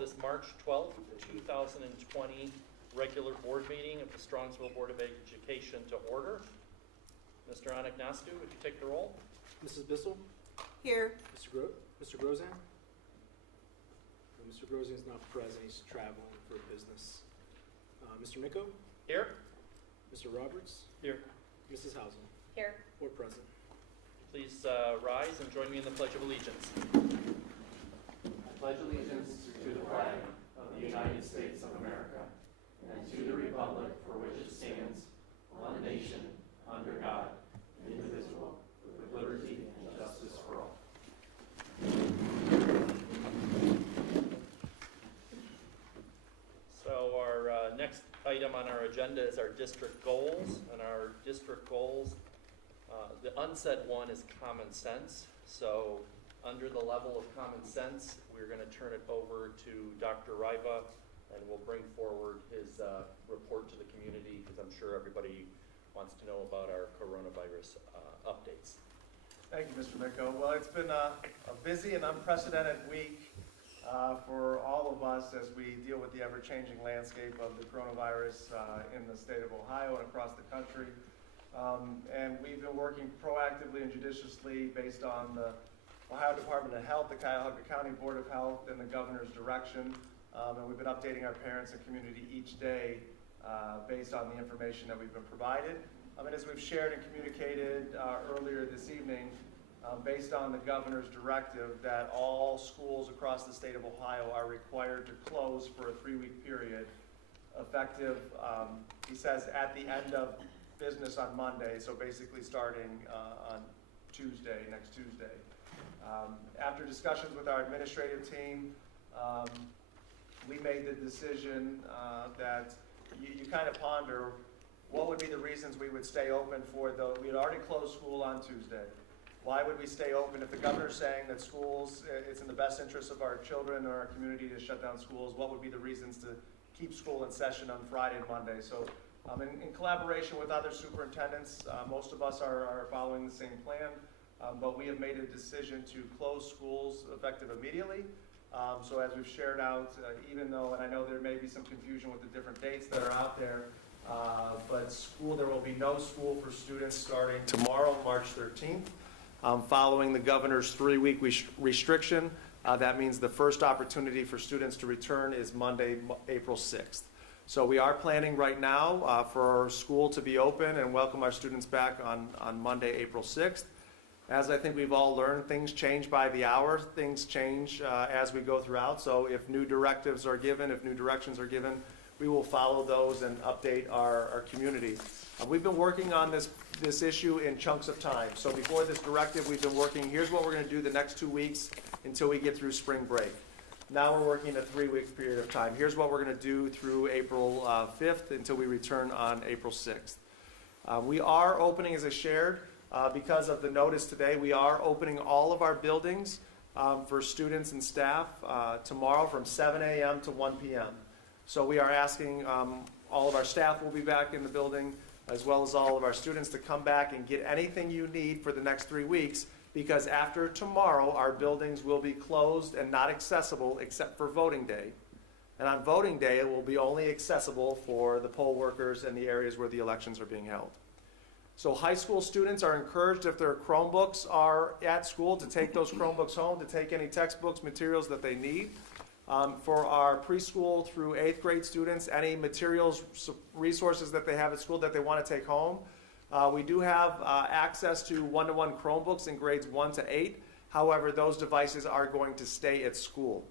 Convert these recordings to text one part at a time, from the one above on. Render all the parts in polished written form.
this March 12th, 2020 regular board meeting of the Strongsville Board of Education to order. Mr. Anagnostou, would you take the roll? Mrs. Bissell? Here. Mr. Grozan? No, Mr. Grozan is not present. He's traveling for business. Mr. Micco? Here. Mr. Roberts? Here. Mrs. Housen? Here. Or present. Please rise and join me in the Pledge of Allegiance. I pledge allegiance to the flag of the United States of America and to the republic for which it stands, one nation, under God, indivisible, with liberty and justice for all. So our next item on our agenda is our district goals. And our district goals, the unsaid one is common sense. So under the level of common sense, we're going to turn it over to Dr. Riva, and we'll bring forward his report to the community, because I'm sure everybody wants to know about our coronavirus updates. Thank you, Mr. Micco. Well, it's been a busy and unprecedented week for all of us as we deal with the ever-changing landscape of the coronavirus in the state of Ohio and across the country. And we've been working proactively and judiciously based on the Ohio Department of Health, the Cuyahoga County Board of Health, and the governor's direction. And we've been updating our parents and community each day based on the information that we've been provided. And as we've shared and communicated earlier this evening, based on the governor's directive that all schools across the state of Ohio are required to close for a 3-week period, effective, he says, at the end of business on Monday, so basically starting on Tuesday, next Tuesday. After discussions with our administrative team, we made the decision that you kind of ponder what would be the reasons we would stay open for we had already closed school on Tuesday. Why would we stay open if the governor's saying that schools, it's in the best interest of our children or our community to shut down schools? What would be the reasons to keep school in session on Friday and Monday? So in collaboration with other superintendents, most of us are following the same plan. But we have made a decision to close schools effective immediately. So as we've shared out, even though, and I know there may be some confusion with the different dates that are out there, but there will be no school for students starting tomorrow, March 13th. Following the governor's 3-week restriction, that means the first opportunity for students to return is Monday, April 6th. So we are planning right now for our school to be open and welcome our students back on Monday, April 6th. As I think we've all learned, things change by the hour. Things change as we go throughout. So if new directives are given, if new directions are given, we will follow those and update our community. We've been working on this issue in chunks of time. So before this directive, we've been working, here's what we're going to do the next 2 weeks until we get through spring break. Now we're working a 3-week period of time. Here's what we're going to do through April 5th until we return on April 6th. We are opening, as I shared, because of the notice today, we are opening all of our buildings for students and staff tomorrow from 7 a.m. to 1 p.m. So we are asking all of our staff will be back in the building, as well as all of our students, to come back and get anything you need for the next 3 weeks, because after tomorrow, our buildings will be closed and not accessible except for voting day. And on voting day, it will be only accessible for the poll workers and the areas where the elections are being held. So high school students are encouraged, if their Chromebooks are at school, to take those Chromebooks home, to take any textbooks, materials that they need. For our preschool through 8th grade students, any materials, resources that they have at school that they want to take home. We do have access to one-to-one Chromebooks in grades 1 to 8. However, those devices are going to stay at school.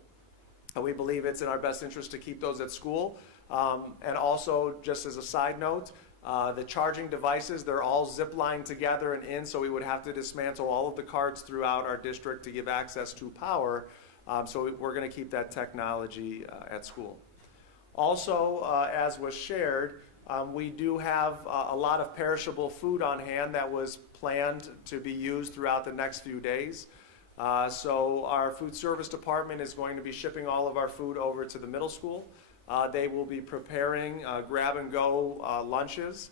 We believe it's in our best interest to keep those at school. And also, just as a side note, the charging devices, they're all zip-lined together and in, so we would have to dismantle all of the cards throughout our district to give access to power. So we're going to keep that technology at school. Also, as was shared, we do have a lot of perishable food on hand that was planned to be used throughout the next few days. So our food service department is going to be shipping all of our food over to the middle school. They will be preparing grab-and-go lunches.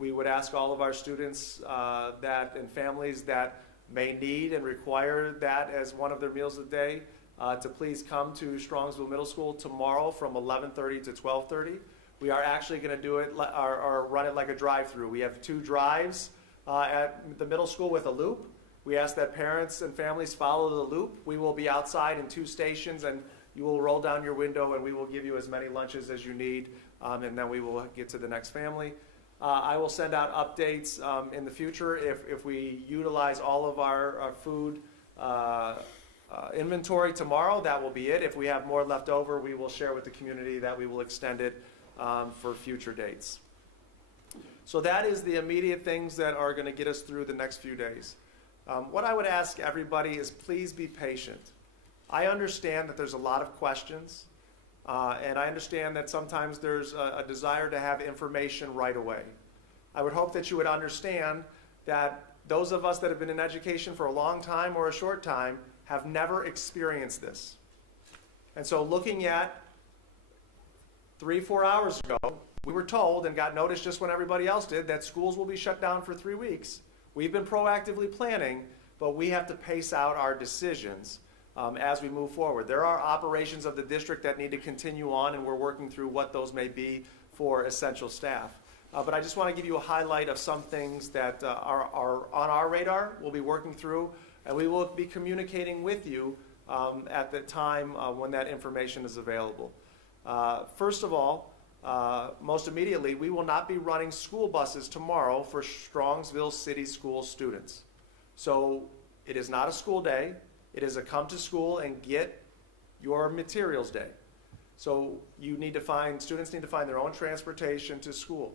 We would ask all of our students and families that may need and require that as one of their meals a day to please come to Strongsville Middle School tomorrow from 11:30 to 12:30. We are actually going to do it or run it like a drive-through. We have 2 drives at the middle school with a loop. We ask that parents and families follow the loop. We will be outside in 2 stations, and you will roll down your window, and we will give you as many lunches as you need, and then we will get to the next family. I will send out updates in the future if we utilize all of our food inventory tomorrow. That will be it. If we have more left over, we will share with the community that we will extend it for future dates. So that is the immediate things that are going to get us through the next few days. What I would ask everybody is please be patient. I understand that there's a lot of questions, and I understand that sometimes there's a desire to have information right away. I would hope that you would understand that those of us that have been in education for a long time or a short time have never experienced this. And so looking at 3-4 hours ago, we were told and got notice just when everybody else did that schools will be shut down for 3 weeks. We've been proactively planning, but we have to pace out our decisions as we move forward. There are operations of the district that need to continue on, and we're working through what those may be for essential staff. But I just want to give you a highlight of some things that are on our radar, we'll be working through, and we will be communicating with you at the time when that information is available. First of all, most immediately, we will not be running school buses tomorrow for Strongsville City School students. So it is not a school day. It is a come to school and get your materials day. So students need to find their own transportation to school.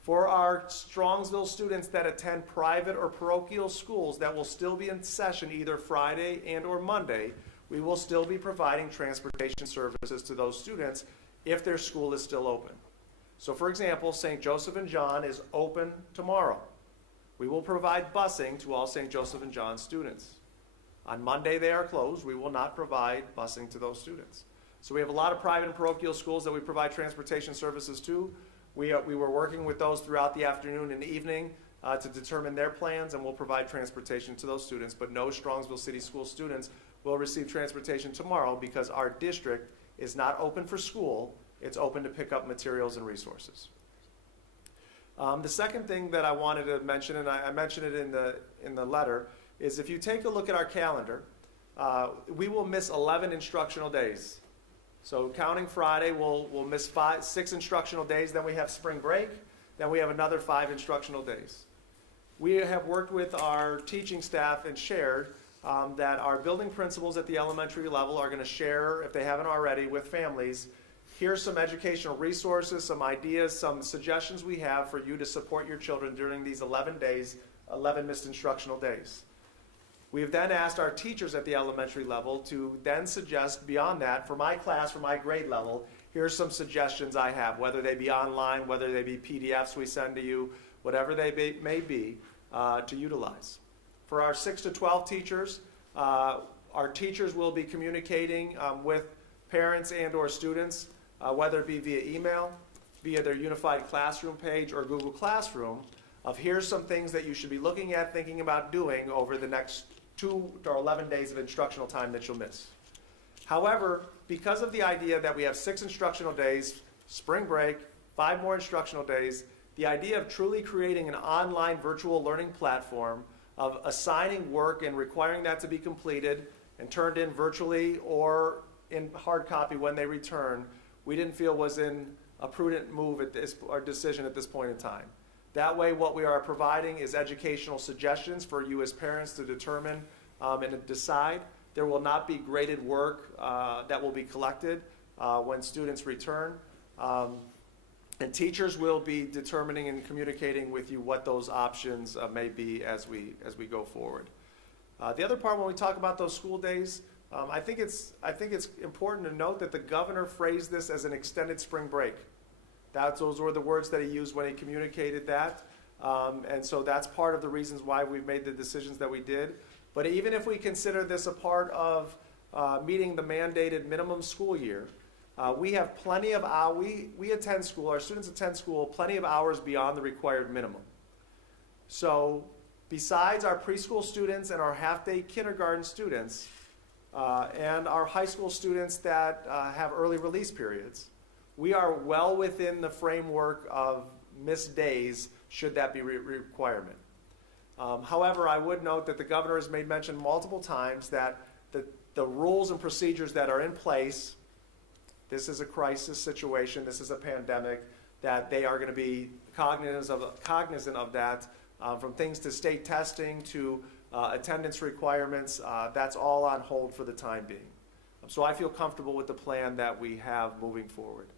For our Strongsville students that attend private or parochial schools that will still be in session either Friday and or Monday, we will still be providing transportation services to those students if their school is still open. So for example, St. Joseph and John is open tomorrow. We will provide busing to all St. Joseph and John students. On Monday they are closed. We will not provide busing to those students. So we have a lot of private and parochial schools that we provide transportation services to. We were working with those throughout the afternoon and evening to determine their plans, and we'll provide transportation to those students, but no Strongsville City School students will receive transportation tomorrow because our district is not open for school. It's open to pick up materials and resources. The second thing that I wanted to mention, and I mentioned it in the letter, is if you take a look at our calendar, we will miss 11 instructional days. So counting Friday, we'll miss 6 instructional days, then we have spring break, then we have another 5 instructional days. We have worked with our teaching staff and shared that our building principals at the elementary level are going to share, if they haven't already, with families. Here's some educational resources, some ideas, some suggestions we have for you to support your children during these 11 days, 11 missed instructional days. We have then asked our teachers at the elementary level to then suggest beyond that, for my class, for my grade level, here's some suggestions I have, whether they be online, whether they be PDFs we send to you, whatever they may be, to utilize. For our 6 to 12 teachers, our teachers will be communicating with parents and or students, whether it be via email, via their unified classroom page or Google Classroom, of here's some things that you should be looking at, thinking about doing over the next 2 or 11 days of instructional time that you'll miss. However, because of the idea that we have 6 instructional days, spring break, 5 more instructional days, the idea of truly creating an online virtual learning platform of assigning work and requiring that to be completed and turned in virtually or in hard copy when they return, we didn't feel was in a prudent move or decision at this point in time. That way, what we are providing is educational suggestions for you as parents to determine and decide. There will not be graded work that will be collected when students return. And teachers will be determining and communicating with you what those options may be as we go forward. The other part, when we talk about those school days, I think it's important to note that the governor phrased this as an extended spring break. Those were the words that he used when he communicated that. And so that's part of the reasons why we've made the decisions that we did. But even if we consider this a part of meeting the mandated minimum school year, we have plenty of hours. We attend school, our students attend school plenty of hours beyond the required minimum. So besides our preschool students and our half-day kindergarten students, and our high school students that have early release periods. We are well within the framework of missed days, should that be a requirement. However, I would note that the governor has made mention multiple times that the rules and procedures that are in place, this is a crisis situation, this is a pandemic, that they are going to be cognizant of that, from things to state testing to attendance requirements. That's all on hold for the time being. So I feel comfortable with the plan that we have moving forward.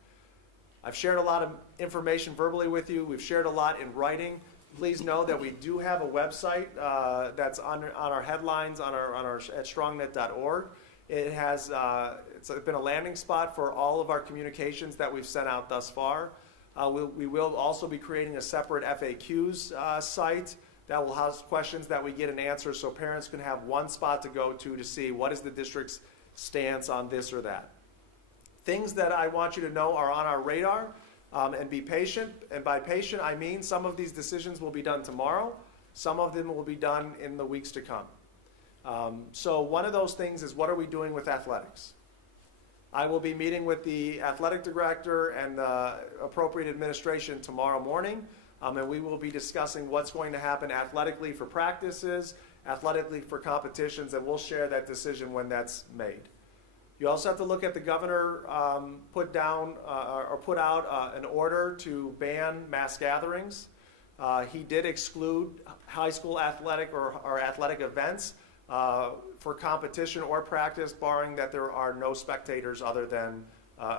I've shared a lot of information verbally with you. We've shared a lot in writing. Please know that we do have a website that's on our headlines at strongnet.org. It has it's been a landing spot for all of our communications that we've sent out thus far. We will also be creating a separate FAQs site that will house questions that we get and answers, so parents can have one spot to go to see what is the district's stance on this or that. Things that I want you to know are on our radar, and be patient. And by patient, I mean some of these decisions will be done tomorrow. Some of them will be done in the weeks to come. So one of those things is, what are we doing with athletics? I will be meeting with the athletic director and the appropriate administration tomorrow morning, and we will be discussing what's going to happen athletically for practices, athletically for competitions, and we'll share that decision when that's made. You also have to look at the governor put out an order to ban mass gatherings. He did exclude high school athletic or athletic events for competition or practice, barring that there are no spectators other than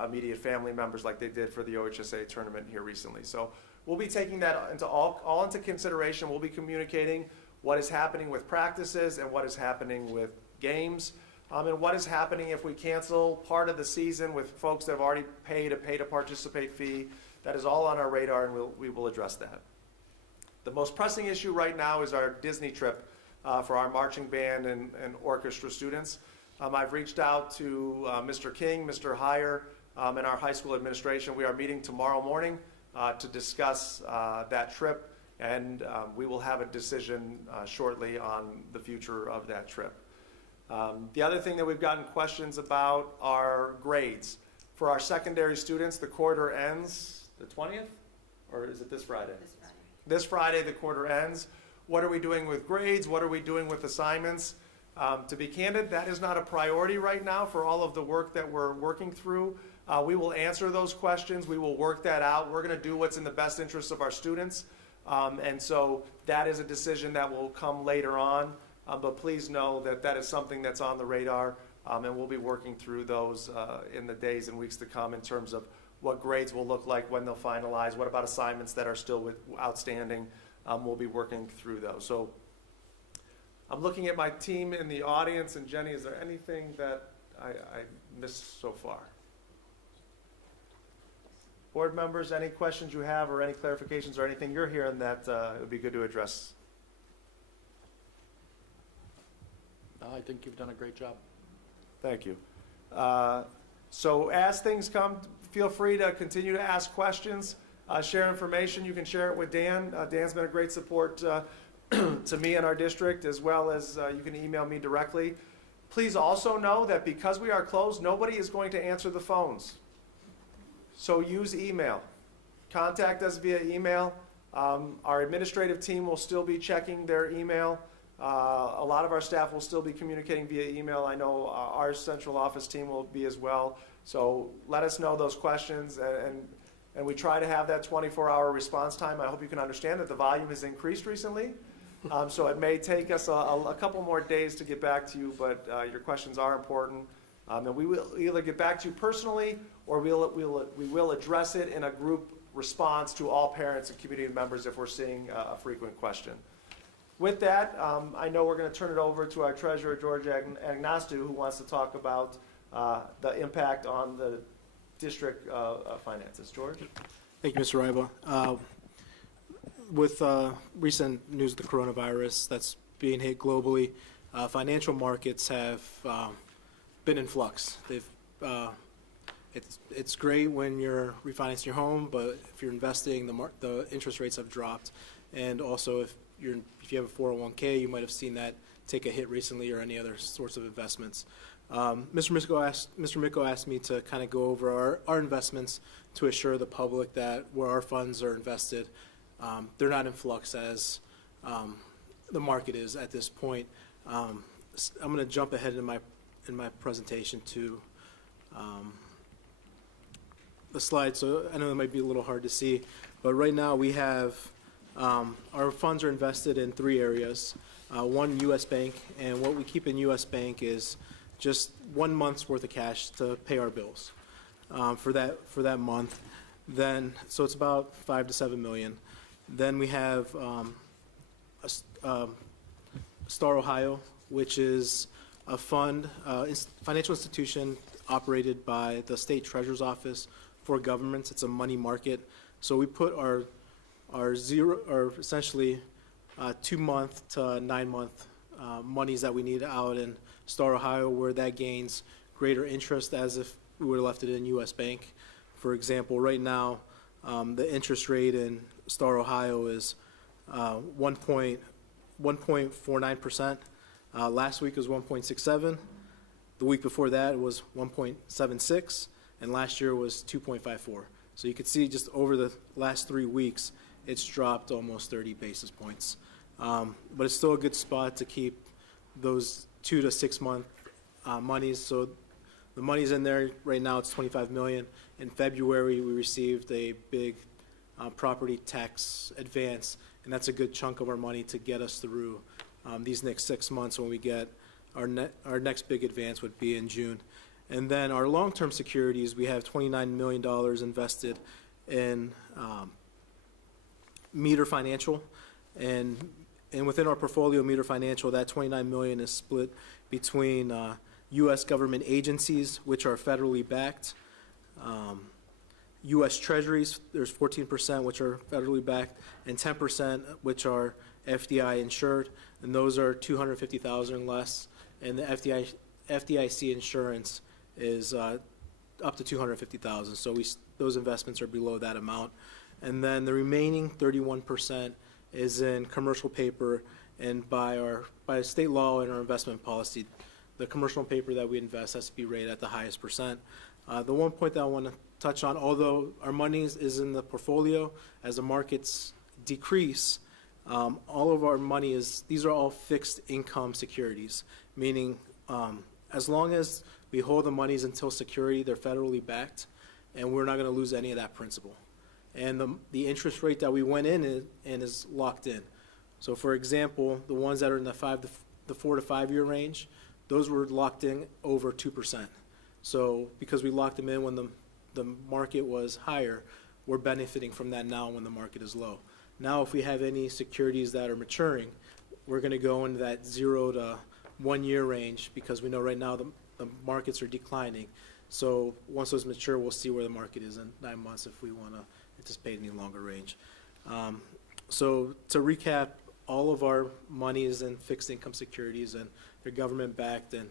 immediate family members, like they did for the OHSA tournament here recently. So we'll be taking that into all into consideration. We'll be communicating what is happening with practices and what is happening with games. And what is happening if we cancel part of the season with folks that have already paid a pay-to-participate fee. That is all on our radar, and we will address that. The most pressing issue right now is our Disney trip for our marching band and orchestra students. I've reached out to Mr. King, Mr. Heyer, and our high school administration. We are meeting tomorrow morning to discuss that trip, and we will have a decision shortly on the future of that trip. The other thing that we've gotten questions about are grades. For our secondary students, the quarter ends the 20th? Or is it this Friday? This Friday. This Friday, the quarter ends. What are we doing with grades? What are we doing with assignments? To be candid, that is not a priority right now for all of the work that we're working through. We will answer those questions. We will work that out. We're going to do what's in the best interest of our students. And so that is a decision that will come later on. But please know that that is something that's on the radar, and we'll be working through those in the days and weeks to come in terms of what grades will look like, when they'll finalize, what about assignments that are still outstanding. We'll be working through those. So I'm looking at my team in the audience, and Jenny, is there anything that I missed so far? Board members, any questions you have or any clarifications or anything you're hearing that it would be good to address? I think you've done a great job. Thank you. So as things come, feel free to continue to ask questions, share information. You can share it with Dan. Dan's been a great support to me and our district, as well as you can email me directly. Please also know that because we are closed, nobody is going to answer the phones. So use email. Contact us via email. Our administrative team will still be checking their email. A lot of our staff will still be communicating via email. I know our central office team will be as well. So let us know those questions, and we try to have that 24-hour response time. I hope you can understand that the volume has increased recently. So it may take us a couple more days to get back to you, but your questions are important. And we will either get back to you personally, or we will address it in a group response to all parents and community members if we're seeing a frequent question. With that, I know we're going to turn it over to our treasurer, George Agnostu, who wants to talk about the impact on the district finances. George? Thank you, Mr. Ryba. With recent news of the coronavirus that's being hit globally, financial markets have been in flux. It's great when you're refinancing your home, but if you're investing, the interest rates have dropped. And also, if you have a 401k, you might have seen that take a hit recently, or any other sorts of investments. Mr. Micko asked me to kind of go over our investments to assure the public that where our funds are invested, they're not in flux as the market is at this point. I'm going to jump ahead in my presentation to the slide, so I know it might be a little hard to see, but right now we have our funds are invested in 3 areas. One, U.S. Bank, and what we keep in U.S. Bank is just 1 month's worth of cash to pay our bills for that month. Then, so it's about $5 to $7 million. Then we have Star Ohio, which is a fund, financial institution operated by the state treasurer's office for governments. It's a money market. So we put our essentially 2-month to 9-month monies that we need out in Star Ohio, where that gains greater interest as if we would have left it in U.S. Bank. For example, right now, the interest rate in Star Ohio is 1.49%. Last week was 1.67. The week before that was 1.76, and last year was 2.54. So you can see just over the last 3 weeks, it's dropped almost 30 basis points. But it's still a good spot to keep those 2 to 6 month monies. So the money's in there right now. It's $25 million. In February, we received a big property tax advance, and that's a good chunk of our money to get us through these next 6 months. When we get our next big advance would be in June. And then our long-term securities, we have $29 million invested in Meter Financial, and within our portfolio, Meter Financial, that $29 million is split between U.S. government agencies, which are federally backed, U.S. Treasuries, there's 14%, which are federally backed, and 10%, which are FDI insured, and those are $250,000 less, and the FDIC insurance is up to $250,000. So those investments are below that amount. And then the remaining 31% is in commercial paper, and by state law and our investment policy, the commercial paper that we invest has to be rated at the highest percent. The one point that I want to touch on, although our money is in the portfolio, as the markets decrease, all of our money these are all fixed income securities, meaning as long as we hold the monies until security, they're federally backed, and we're not going to lose any of that principal. And the interest rate that we went in is locked in. So for example, the ones that are in the 4 to 5 year range, those were locked in over 2%. So because we locked them in when the market was higher, we're benefiting from that now when the market is low. Now if we have any securities that are maturing, we're going to go into that 0 to 1 year range, because we know right now the markets are declining. So once those mature, we'll see where the market is in 9 months if we want to anticipate any longer range. So to recap, all of our money is in fixed income securities, and they're government backed, and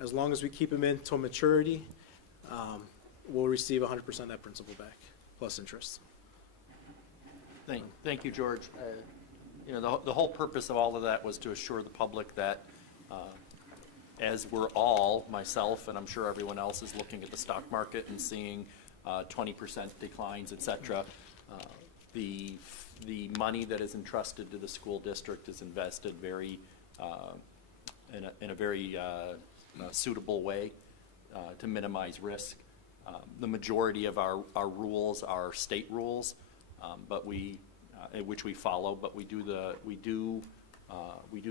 as long as we keep them in until maturity, we'll receive 100% of that principal back, plus interest. Thank you, George. The whole purpose of all of that was to assure the public that as we're all, myself and I'm sure everyone else, is looking at the stock market and seeing 20% declines, et cetera, the money that is entrusted to the school district is invested in a very suitable way to minimize risk. The majority of our rules are state rules, but which we follow, but we do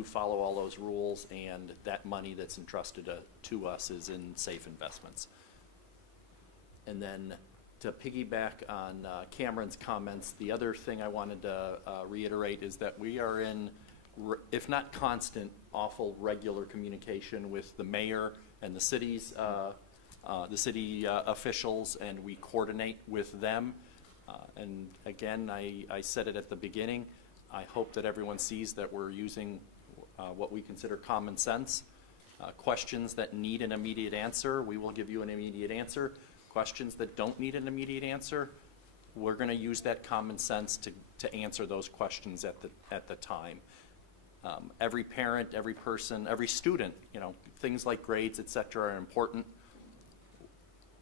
follow all those rules, and that money that's entrusted to us is in safe investments. And then to piggyback on Cameron's comments, the other thing I wanted to reiterate is that we are in, if not constant, awful regular communication with the mayor and the city officials, and we coordinate with them. And again, I said it at the beginning, I hope that everyone sees that we're using what we consider common sense. Questions that need an immediate answer, we will give you an immediate answer. Questions that don't need an immediate answer, we're going to use that common sense to answer those questions at the time. Every parent, every person, every student, things like grades, et cetera, are important.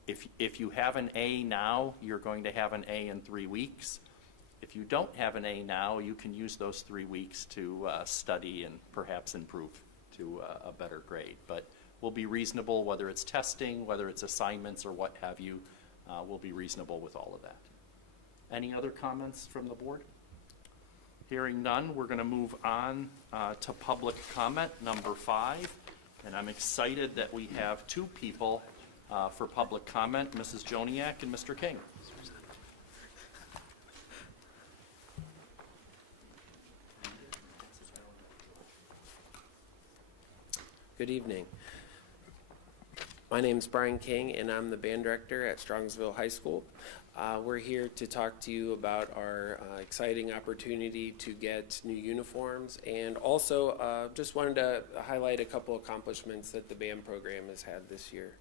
If you have an A now, you're going to have an A in 3 weeks. If you don't have an A now, you can use those 3 weeks to study and perhaps improve to a better grade. But we'll be reasonable, whether it's testing, whether it's assignments, or what have you. We'll be reasonable with all of that. Any other comments from the board? Hearing none, we're going to move on to public comment, number 5. And I'm excited that we have 2 people for public comment, Mrs. Joniak and Mr. King. Good evening. My name is Brian King, and I'm the band director at Strongsville High School. We're here to talk to you about our exciting opportunity to get new uniforms, and also just wanted to highlight a couple accomplishments that the band program has had this year.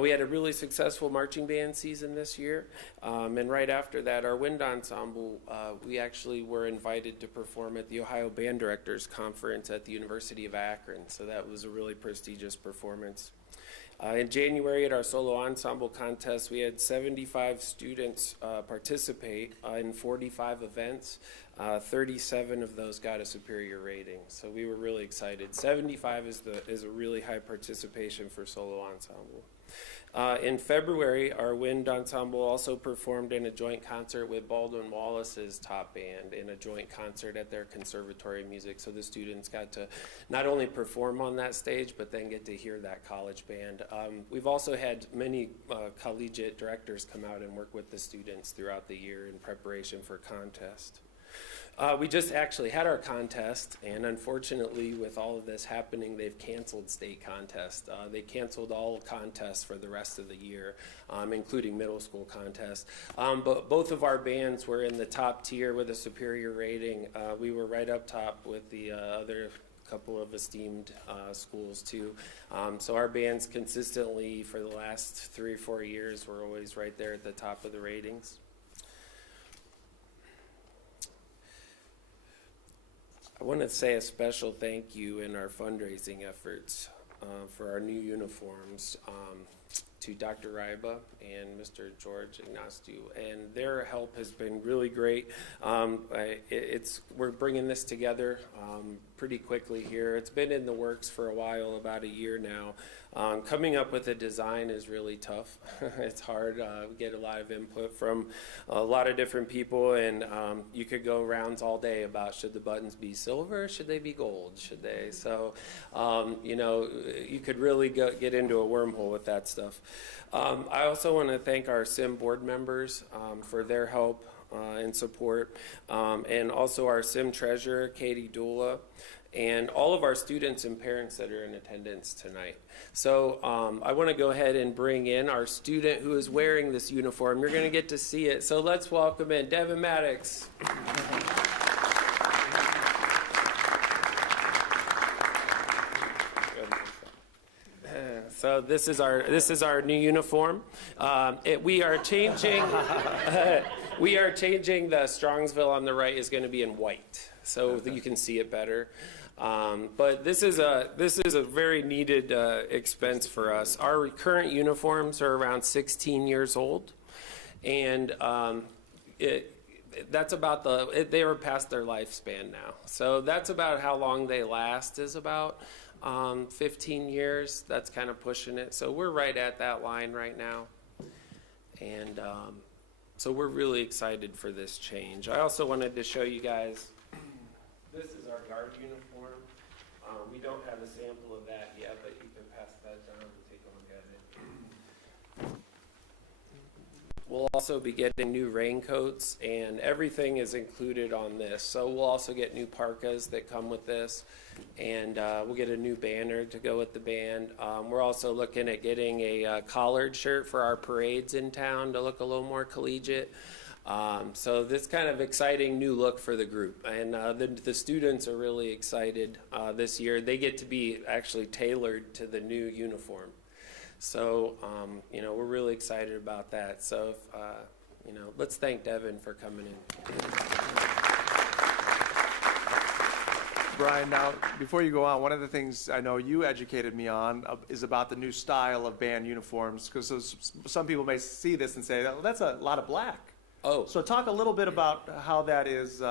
We had a really successful marching band season this year, and right after that, our wind ensemble, we actually were invited to perform at the Ohio Band Directors Conference at the University of Akron, so that was a really prestigious performance. In January at our solo ensemble contest, we had 75 students participate in 45 events. 37 of those got a superior rating, so we were really excited. 75 is a really high participation for solo ensemble. In February, our wind ensemble also performed in a joint concert with Baldwin Wallace's top band in a joint concert at their conservatory music. So the students got to not only perform on that stage, but then get to hear that college band. We've also had many collegiate directors come out and work with the students throughout the year in preparation for contest. We just actually had our contest, and unfortunately with all of this happening, they've canceled state contest. They canceled all contests for the rest of the year, including middle school contests. But both of our bands were in the top tier with a superior rating. We were right up top with the other couple of esteemed schools too. So our bands consistently for the last 3 or 4 years were always right there at the top of the ratings. I want to say a special thank you in our fundraising efforts for our new uniforms to Dr. Ryba and Mr. George Ignastu, and their help has been really great. We're bringing this together pretty quickly here. It's been in the works for a while, about a year now. Coming up with a design is really tough. It's hard. We get a lot of input from a lot of different people, and you could go rounds all day about should the buttons be silver, should they be gold, should they? So, you could really get into a wormhole with that stuff. I also want to thank our SIM board members for their help and support, and also our SIM treasurer, Katie Dula, and all of our students and parents that are in attendance tonight. So I want to go ahead and bring in our student who is wearing this uniform. You're going to get to see it. So let's welcome in Devin Maddox. So this is our new uniform. We are changing the Strongsville on the right is going to be in white, so that you can see it better. But this is a very needed expense for us. Our current uniforms are around 16 years old, and that's about they were past their lifespan now. So that's about how long they last, is about 15 years. That's kind of pushing it. So we're right at that line right now, and so we're really excited for this change. I also wanted to show you guys. This is our guard uniform. We don't have a sample of that yet, but you can pass that down and take a look at it. We'll also be getting new raincoats, and everything is included on this. So we'll also get new parkas that come with this, and we'll get a new banner to go with the band. We're also looking at getting a collared shirt for our parades in town to look a little more collegiate. So this kind of exciting new look for the group, and the students are really excited this year. They get to be actually tailored to the new uniform. So, we're really excited about that. So, let's thank Devin for coming in. Brian. Now, before you go on, one of the things I know you educated me on is about the new style of band uniforms, because some people may see this and say, well, that's a lot of black. Oh. So talk a little bit about how that is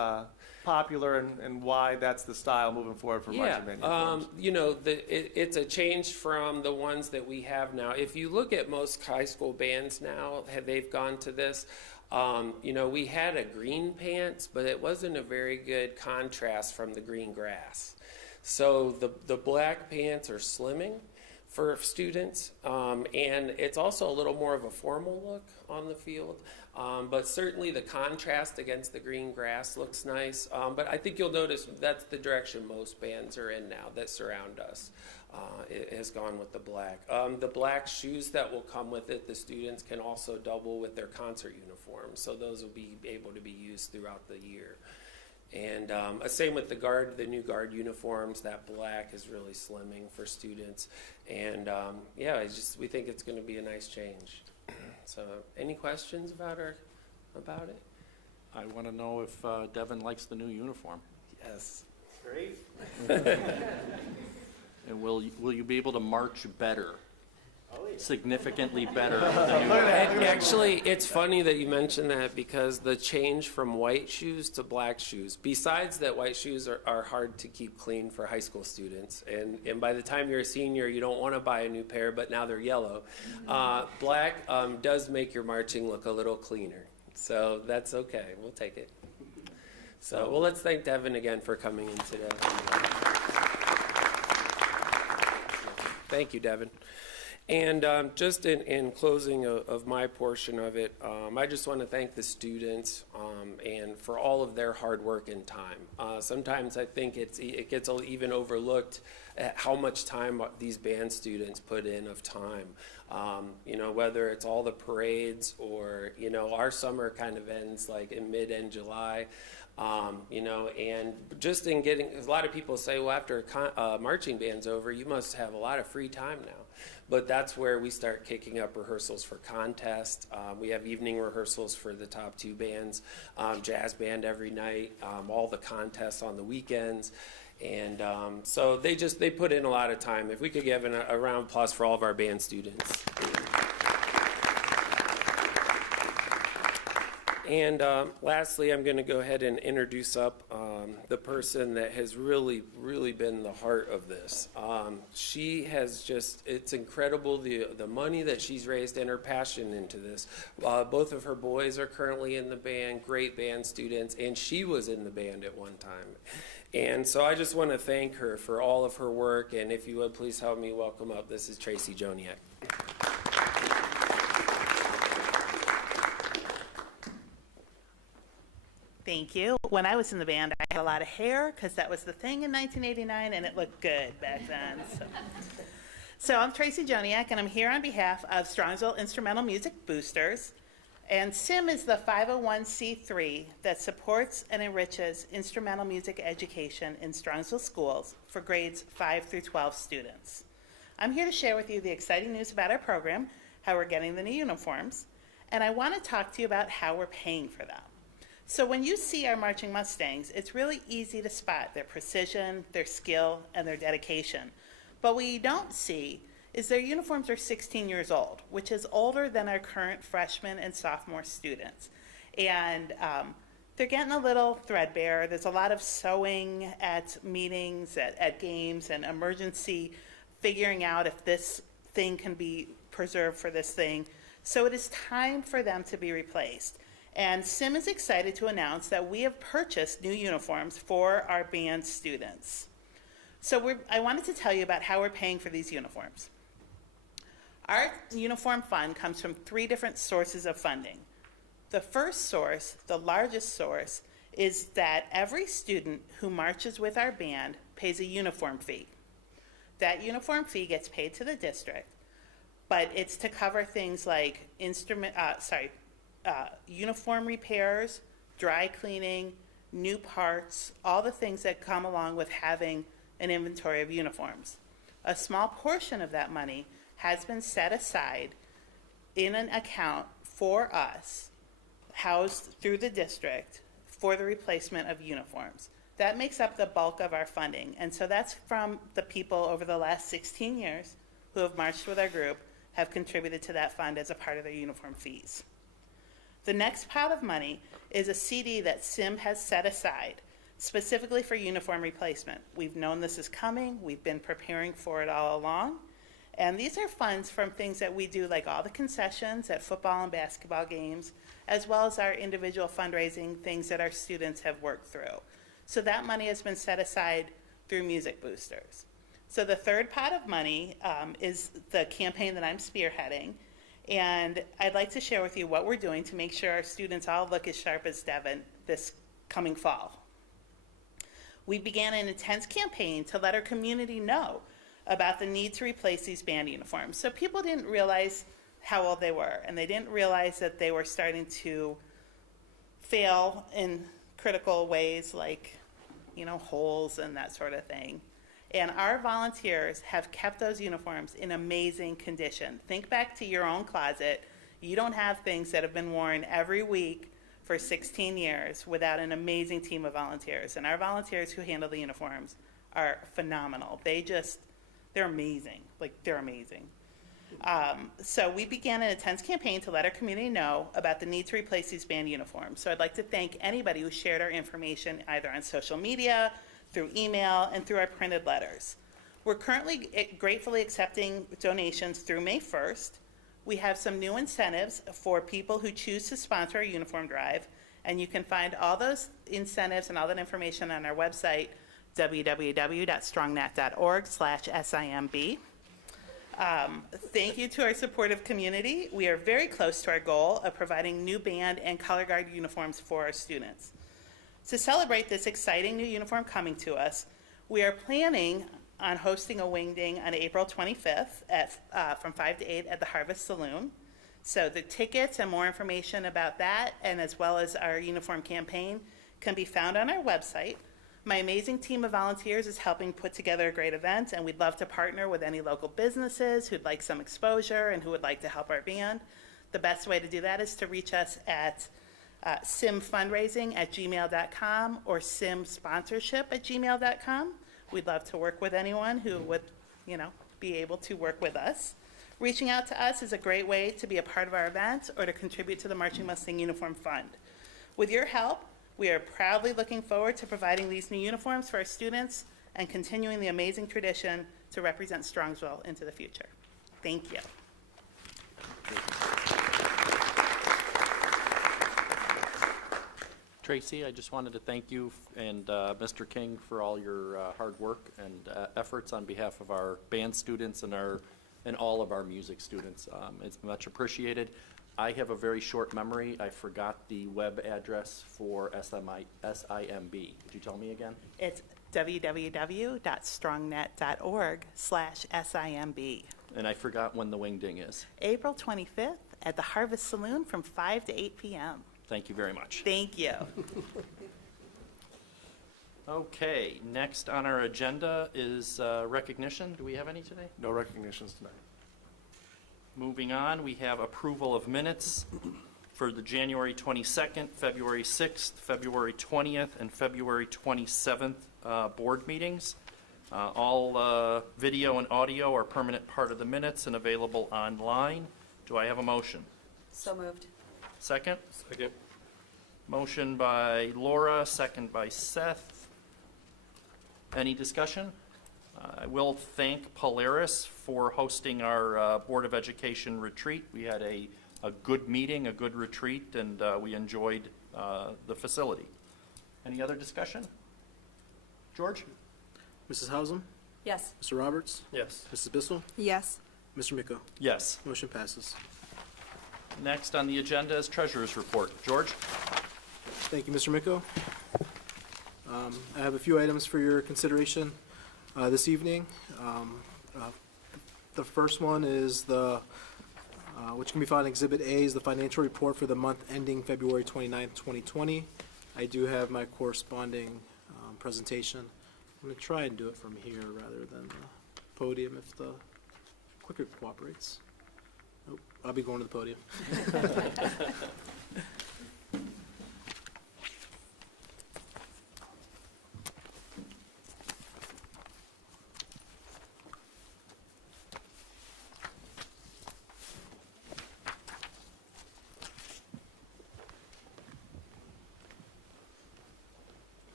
popular and why that's the style moving forward for marching band uniforms. You know, it's a change from the ones that we have now. If you look at most high school bands now, they've gone to this. You know, we had a green pants, but it wasn't a very good contrast from the green grass. So the black pants are slimming for students, and it's also a little more of a formal look on the field. But certainly the contrast against the green grass looks nice. But I think you'll notice that's the direction most bands are in now that surround us. It has gone with the black. The black shoes that will come with it, the students can also double with their concert uniforms. So those will be able to be used throughout the year. And same with the new guard uniforms. That black is really slimming for students. And yeah, we think it's going to be a nice change. So, any questions about it? I want to know if Devin likes the new uniform. Yes. Great. And will you be able to march better? Oh, yeah. Significantly better with the new uniform? Actually, it's funny that you mentioned that, because the change from white shoes to black shoes, besides that white shoes are hard to keep clean for high school students, and by the time you're a senior, you don't want to buy a new pair, but now they're yellow. Black does make your marching look a little cleaner, so that's okay. We'll take it. So, well, let's thank Devin again for coming in today. Thank you, Devin. And just in closing of my portion of it, I just want to thank the students and for all of their hard work and time. Sometimes I think it gets even overlooked at how much time these band students put in of time. You know, whether it's all the parades or, you know, our summer kind of ends like in mid-end July. You know, and just in getting, a lot of people say, well, after marching band's over, you must have a lot of free time now. But that's where we start kicking up rehearsals for contests. We have evening rehearsals for the top two bands, jazz band every night, all the contests on the weekends. And so they put in a lot of time. If we could give a round of applause for all of our band students. And lastly, I'm going to go ahead and introduce up the person that has really, really been the heart of this. She has it's incredible the money that she's raised and her passion into this. Both of her boys are currently in the band, great band students, and she was in the band at one time. And so I just want to thank her for all of her work, and if you would please help me welcome up, this is Tracy Joniak. Thank you. When I was in the band, I had a lot of hair because that was the thing in 1989, and it looked good back then. So I'm Tracy Joniak, and I'm here on behalf of Strongsville Instrumental Music Boosters. And SIM is the 501c3 that supports and enriches instrumental music education in Strongsville schools for grades 5 through 12 students. I'm here to share with you the exciting news about our program, how we're getting the new uniforms, and I want to talk to you about how we're paying for them. So when you see our marching Mustangs, it's really easy to spot their precision, their skill, and their dedication. But what you don't see is their uniforms are 16 years old, which is older than our current freshman and sophomore students. And they're getting a little threadbare. There's a lot of sewing at meetings, at games, and emergency figuring out if this thing can be preserved for this thing. So it is time for them to be replaced. And SIM is excited to announce that we have purchased new uniforms for our band students. So I wanted to tell you about how we're paying for these uniforms. Our uniform fund comes from 3 different sources of funding. The first source, the largest source, is that every student who marches with our band pays a uniform fee. That uniform fee gets paid to the district, but it's to cover things like uniform repairs, dry cleaning, new parts, all the things that come along with having an inventory of uniforms. A small portion of that money has been set aside in an account for us, housed through the district, for the replacement of uniforms. That makes up the bulk of our funding. And so that's from the people over the last 16 years who have marched with our group, have contributed to that fund as a part of their uniform fees. The next pot of money is a CD that SIM has set aside specifically for uniform replacement. We've known this is coming. We've been preparing for it all along. And these are funds from things that we do, like all the concessions at football and basketball games, as well as our individual fundraising things that our students have worked through. So that money has been set aside through Music Boosters. So the third pot of money is the campaign that I'm spearheading. And I'd like to share with you what we're doing to make sure our students all look as sharp as Devin this coming fall. We began an intense campaign to let our community know about the need to replace these band uniforms. So people didn't realize how old they were, and they didn't realize that they were starting to fail in critical ways like, holes and that sort of thing. And our volunteers have kept those uniforms in amazing condition. Think back to your own closet. You don't have things that have been worn every week for 16 years without an amazing team of volunteers. And our volunteers who handle the uniforms are phenomenal. They're amazing. They're amazing. So we began an intense campaign to let our community know about the need to replace these band uniforms. So I'd like to thank anybody who shared our information either on social media, through email, and through our printed letters. We're currently gratefully accepting donations through May 1st. We have some new incentives for people who choose to sponsor our uniform drive, and you can find all those incentives and all that information on our website, www.strongnat.org/SIMB. Thank you to our supportive community. We are very close to our goal of providing new band and color guard uniforms for our students. To celebrate this exciting new uniform coming to us, we are planning on hosting a wingding on April 25th from 5 to 8 at the Harvest Saloon. So the tickets and more information about that, and as well as our uniform campaign, can be found on our website. My amazing team of volunteers is helping put together a great event, and we'd love to partner with any local businesses who'd like some exposure and who would like to help our band. The best way to do that is to reach us at simfundraising@gmail.com or simsponsorship@gmail.com. We'd love to work with anyone who would, be able to work with us. Reaching out to us is a great way to be a part of our event or to contribute to the Marching Mustang Uniform Fund. With your help, we are proudly looking forward to providing these new uniforms for our students and continuing the amazing tradition to represent Strongsville into the future. Thank you. Tracy, I just wanted to thank you and Mr. King for all your hard work and efforts on behalf of our band students and all of our music students. It's much appreciated. I have a very short memory. I forgot the web address for SIMB. Could you tell me again? It's www.strongnat.org/SIMB. And I forgot when the wingding is. April 25th at the Harvest Saloon from 5 to 8 p.m. Thank you very much. Thank you. Okay, next on our agenda is recognition. Do we have any today? No recognitions tonight. Moving on, we have approval of minutes for the January 22nd, February 6th, February 20th, and February 27th board meetings. All video and audio are permanent part of the minutes and available online. Do I have a motion? So moved. Second? Second. Motion by Laura, second by Seth. Any discussion? I will thank Polaris for hosting our Board of Education retreat. We had a good meeting, a good retreat, and we enjoyed the facility. Any other discussion? George? Mrs. Hausum, Yes. Mr. Roberts, Yes. Mrs. Bissell, Yes. Mr. Miko. Yes. Motion passes. Next on the agenda is Treasurer's Report. George? Thank you, Mr. Miko. I have a few items for your consideration this evening. The first one is which can be found in Exhibit A, is the financial report for the month ending February 29th, 2020. I do have my corresponding presentation. I'm going to try and do it from here rather than the podium if the clicker cooperates. Nope, I'll be going to the podium.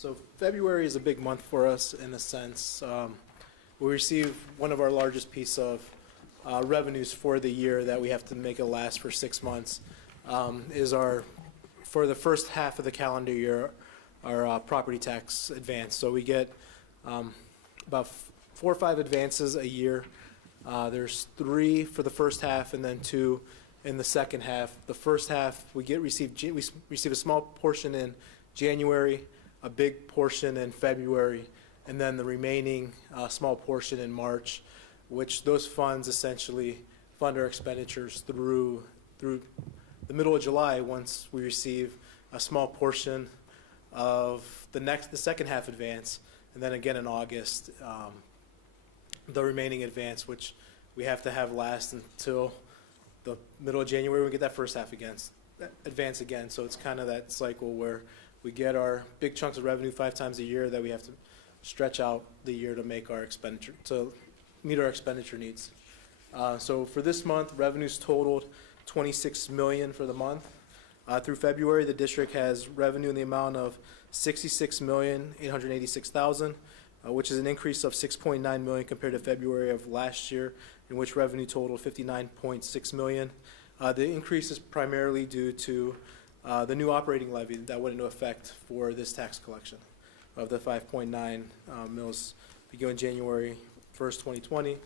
So February is a big month for us in a sense. We receive one of our largest piece of revenues for the year that we have to make it last for 6 months, is for the first half of the calendar year, our property tax advance. So we get about 4 or 5 advances a year. There's 3 for the first half and then 2 in the second half. The first half we receive a small portion in January, a big portion in February, and then the remaining small portion in March, which those funds essentially fund our expenditures through the middle of July, once we receive a small portion of the second half advance, and then again in August, the remaining advance, which we have to have last until the middle of January. We get that first half advance again. So it's kind of that cycle where we get our big chunks of revenue 5 times a year that we have to stretch out the year to make our expenditure, to meet our expenditure needs. So for this month, revenues totaled $26 million for the month. Through February, the district has revenue in the amount of $66,886,000, which is an increase of $6.9 million compared to February of last year, in which revenue totaled $59.6 million. The increase is primarily due to the new operating levy that went into effect for this tax collection of the 5.9 mils beginning January 1st, 2020.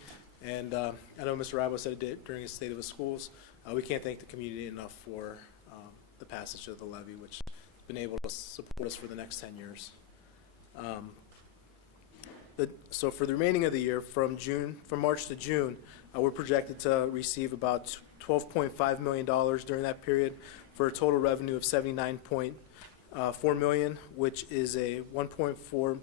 And I know Mr. Rabo said it during his State of the Schools. We can't thank the community enough for the passage of the levy, which has been able to support us for the next 10 years. So for the remaining of the year, from March to June, we're projected to receive about $12.5 million during that period, for a total revenue of $79.4 million, which is a $1.4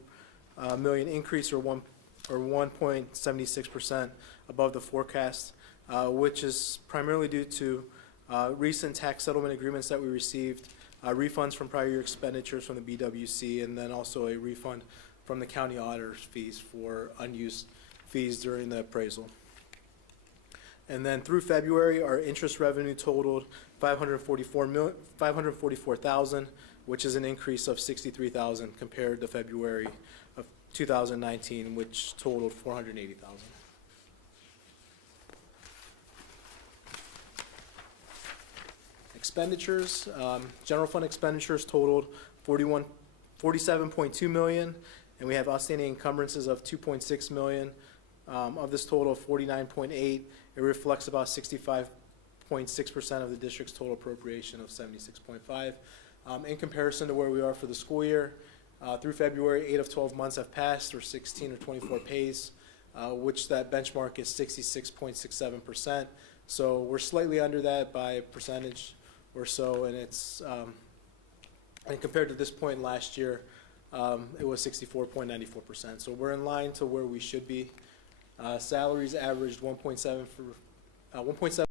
million increase, or 1.76% above the forecast, which is primarily due to recent tax settlement agreements that we received, refunds from prior year expenditures from the BWC, and then also a refund from the county auditor's fees for unused fees during the appraisal. And then through February, our interest revenue totaled $544,000, which is an increase of $63,000 compared to February of 2019, which totaled $480,000. Expenditures, general fund expenditures totaled $47.2 million, and we have outstanding encumbrances of $2.6 million. Of this total of 49.8, it reflects about 65.6% of the district's total appropriation of 76.5. In comparison to where we are for the school year, through February, 8 of 12 months have passed, or 16 or 24 pays, which that benchmark is 66.67%. So we're slightly under that by a percentage or so, and it's and compared to this point last year, it was 64.94%. So we're in line to where we should be. Salaries averaged 1.7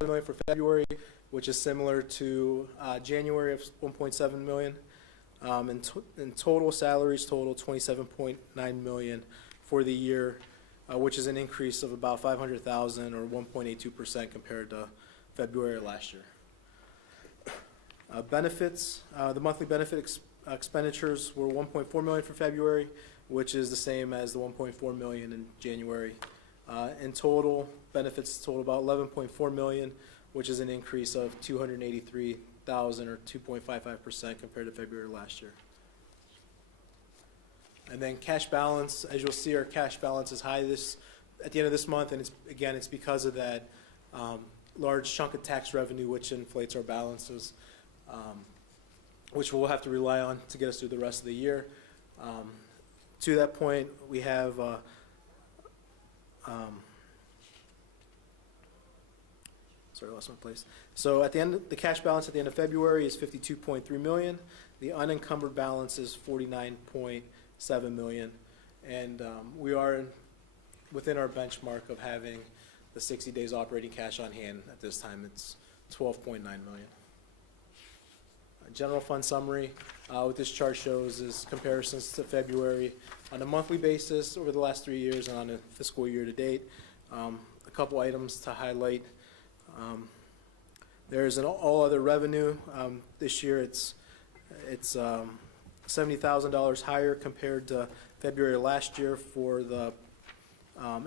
million for February, which is similar to January of 1.7 million. And total salaries total 27.9 million for the year, which is an increase of about 500,000 or 1.82% compared to February last year. Benefits, the monthly benefit expenditures were 1.4 million for February, which is the same as the 1.4 million in January. In total, benefits total about 11.4 million, which is an increase of 283,000 or 2.55% compared to February last year. And then cash balance, as you'll see, our cash balance is high at the end of this month, and it's because of that large chunk of tax revenue which inflates our balances, which we'll have to rely on to get us through the rest of the year. To that point, we have sorry, I lost my place. So at the end, the cash balance at the end of February is 52.3 million. The unencumbered balance is 49.7 million, and we are within our benchmark of having the 60 days operating cash on hand. At this time, it's 12.9 million. General fund summary, what this chart shows is comparisons to February on a monthly basis over the last 3 years and on a fiscal year to date. A couple items to highlight. There's an all other revenue. This year it's $70,000 higher compared to February last year for the,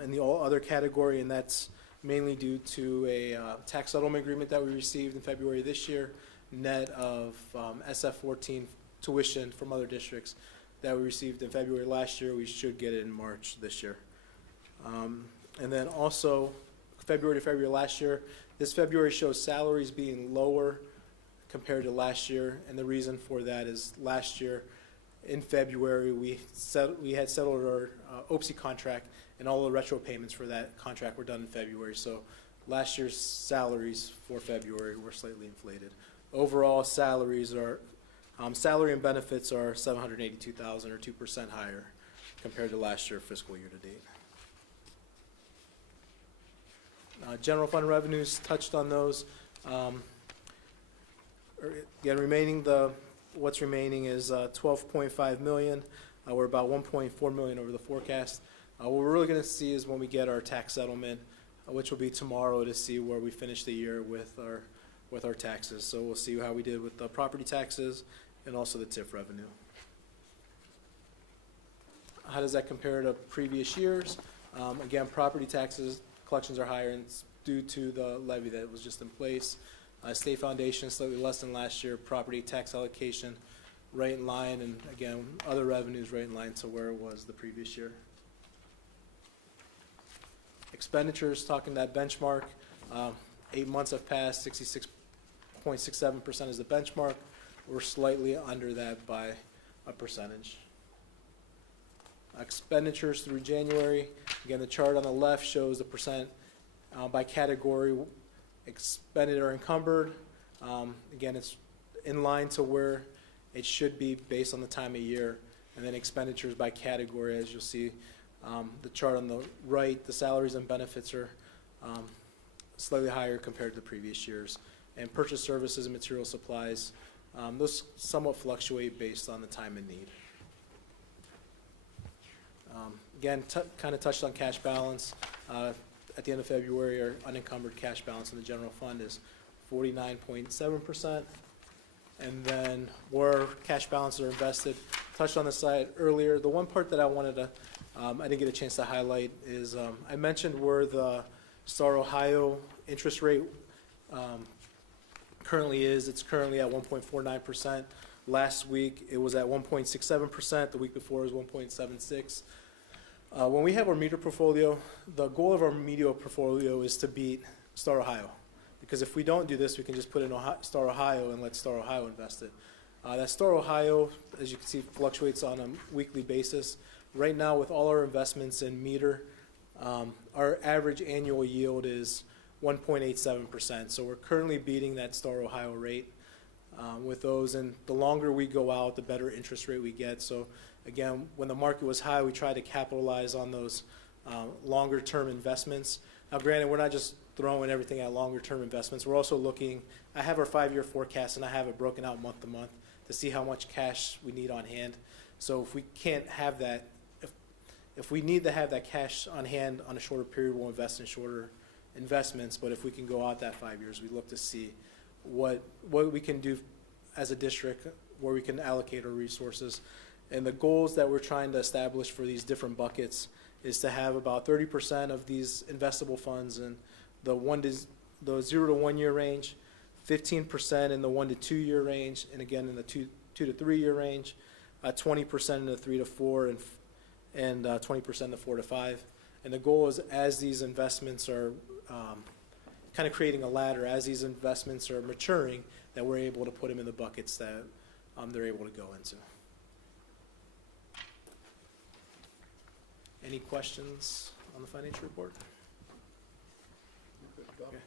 in the all other category, and that's mainly due to a tax settlement agreement that we received in February this year, net of SF-14 tuition from other districts that we received in February last year. We should get it in March this year. And then also, February to February last year, this February shows salaries being lower compared to last year, and the reason for that is last year in February we had settled our OPSI contract, and all the retro payments for that contract were done in February. So last year's salaries for February were slightly inflated. Overall salaries are salary and benefits are $782,000 or 2% higher compared to last year fiscal year to date. General fund revenues, touched on those. Again, what's remaining is $12.5 million. We're about $1.4 million over the forecast. What we're really going to see is when we get our tax settlement, which will be tomorrow, to see where we finish the year with our taxes. So we'll see how we did with the property taxes and also the TIF revenue. How does that compare to previous years? Again, property taxes collections are higher, and it's due to the levy that was just in place. State foundation slightly less than last year. Property tax allocation right in line, and again, other revenues right in line to where it was the previous year. Expenditures, talking that benchmark, 8 months have passed, 66.67% is the benchmark. We're slightly under that by a percentage. Expenditures through January, again, the chart on the left shows the percent by category expended or encumbered. Again, it's in line to where it should be based on the time of year. And then expenditures by category, as you'll see, the chart on the right, the salaries and benefits are slightly higher compared to the previous years. And purchase services and material supplies, those somewhat fluctuate based on the time and need. Again, kind of touched on cash balance. At the end of February, our unencumbered cash balance in the general fund is 49.7%. And then where cash balances are invested, touched on the side earlier. The one part that I wanted to, I didn't get a chance to highlight is I mentioned where the Star Ohio interest rate currently is. It's currently at 1.49%. Last week it was at 1.67%. The week before it was 1.76%. When we have our meter portfolio, the goal of our meter portfolio is to beat Star Ohio. Because if we don't do this, we can just put in Star Ohio and let Star Ohio invest it. That Star Ohio, as you can see, fluctuates on a weekly basis. Right now, with all our investments in meter, our average annual yield is 1.87%. So we're currently beating that Star Ohio rate with those. And the longer we go out, the better interest rate we get. So again, when the market was high, we tried to capitalize on those longer-term investments. Now, granted, we're not just throwing everything at longer-term investments. We're also looking, I have our 5-year forecast, and I have it broken out month to month to see how much cash we need on hand. So if we can't have that, if we need to have that cash on hand on a shorter period, we'll invest in shorter investments. But if we can go out that 5 years, we look to see what we can do as a district, where we can allocate our resources. And the goals that we're trying to establish for these different buckets is to have about 30% of these investable funds in the 0 to 1 year range, 15% in the 1 to 2 year range, and again in the 2 to 3 year range, 20% in the 3 to 4, and 20% in the 4 to 5. And the goal is, as these investments are kind of creating a ladder, as these investments are maturing, that we're able to put them in the buckets that they're able to go into. Any questions on the financial report? Okay.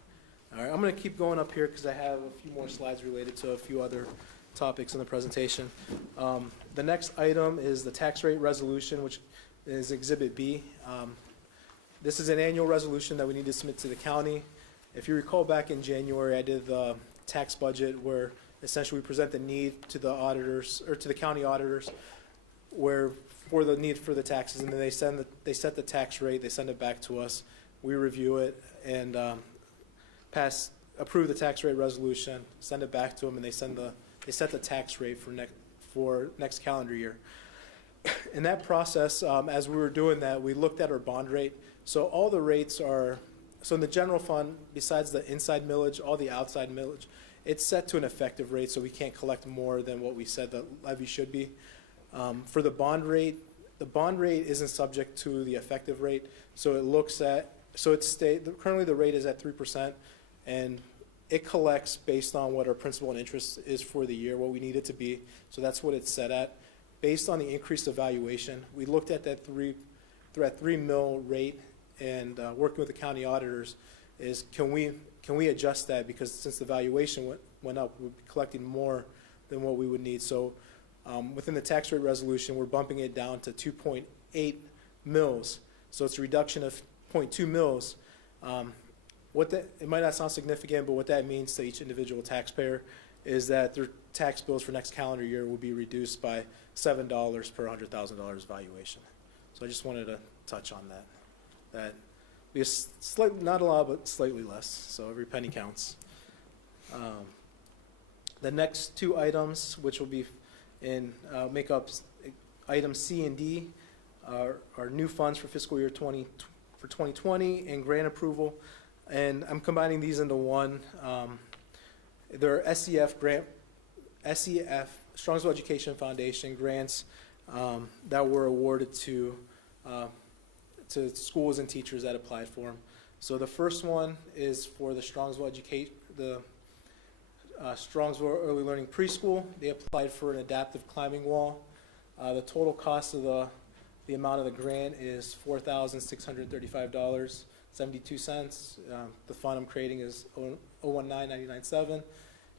All right, I'm going to keep going up here because I have a few more slides related to a few other topics in the presentation. The next item is the tax rate resolution, which is Exhibit B. This is an annual resolution that we need to submit to the county. If you recall, back in January, I did the tax budget where essentially we present the need to the auditors, or to the county auditors, where for the need for the taxes, and then they set the tax rate, they send it back to us, we review it, and approve the tax rate resolution, send it back to them, and they set the tax rate for next calendar year. In that process, as we were doing that, we looked at our bond rate. So all the rates are, so in the general fund, besides the inside millage, all the outside millage, it's set to an effective rate, so we can't collect more than what we said the levy should be. For the bond rate isn't subject to the effective rate, so it looks at, so it's currently the rate is at 3%, and it collects based on what our principal and interest is for the year, what we need it to be, so that's what it's set at. Based on the increased evaluation, we looked at that 3 mil rate, and working with the county auditors is can we adjust that, because since the valuation went up, we'll be collecting more than what we would need. So within the tax rate resolution, we're bumping it down to 2.8 mils. So it's a reduction of 0.2 mils. It might not sound significant, but what that means to each individual taxpayer is that their tax bills for next calendar year will be reduced by $7 per $100,000 valuation. So I just wanted to touch on that. That we have not a lot, but slightly less. So every penny counts. The next two items, which will be make up items C and D, are new funds for fiscal year 2020 and grant approval. And I'm combining these into one. There are SEF, Strongsville Education Foundation grants that were awarded to schools and teachers that applied for them. So the first one is for the Strongsville Strongsville Early Learning Preschool. They applied for an adaptive climbing wall. The total cost of the amount of the grant is $4,635.72. The fund I'm creating is 019,997,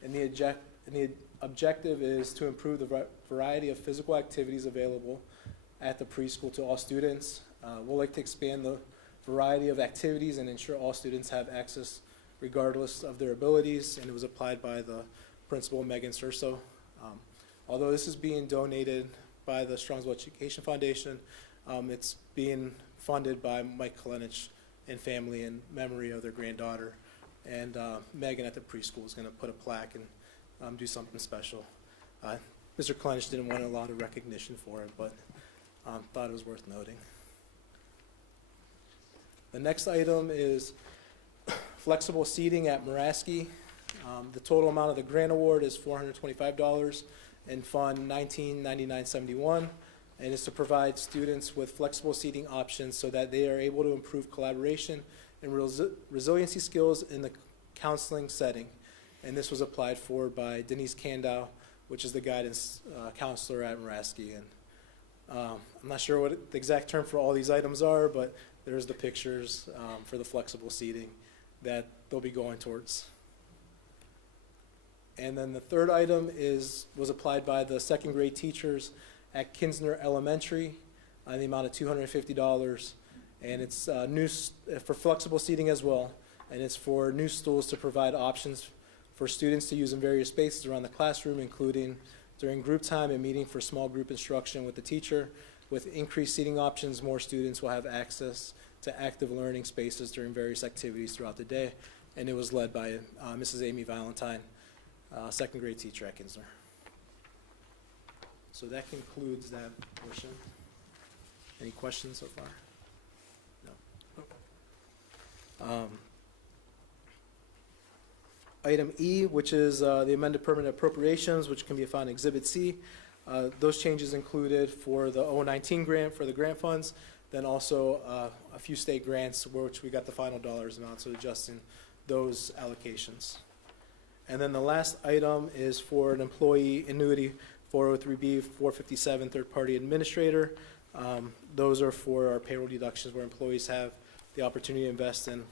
and the objective is to improve the variety of physical activities available at the preschool to all students. We'd like to expand the variety of activities and ensure all students have access regardless of their abilities, and it was applied by the principal, Megan Surso. Although this is being donated by the Strongsville Education Foundation, it's being funded by Mike Kalenich and family in memory of their granddaughter. And Megan at the preschool is going to put a plaque and do something special. Mr. Kalenich didn't want a lot of recognition for it, but thought it was worth noting. The next item is flexible seating at Moreschi. The total amount of the grant award is $425 and Fund 199971, and is to provide students with flexible seating options so that they are able to improve collaboration and resiliency skills in the counseling setting. And this was applied for by Denise Kandow, which is the guidance counselor at Moreschi. And I'm not sure what the exact term for all these items are, but there's the pictures for the flexible seating that they'll be going towards. And then the third item was applied by the second grade teachers at Kinsner Elementary in the amount of $250. And it's for flexible seating as well. And it's for new stools to provide options for students to use in various spaces around the classroom, including during group time and meeting for small group instruction with the teacher. With increased seating options, more students will have access to active learning spaces during various activities throughout the day. And it was led by Mrs. Amy Valentine, second grade teacher at Kinsner. So that concludes that portion. Any questions so far? No. Item E, which is the amended permanent appropriations, which can be found in Exhibit C. Those changes included for the 019 grant for the grant funds, then also a few state grants, which we got the final dollars amount, so adjusting those allocations. And then the last item is for an employee annuity 403B 457 third-party administrator. Those are for our payroll deductions where employees have the opportunity to invest in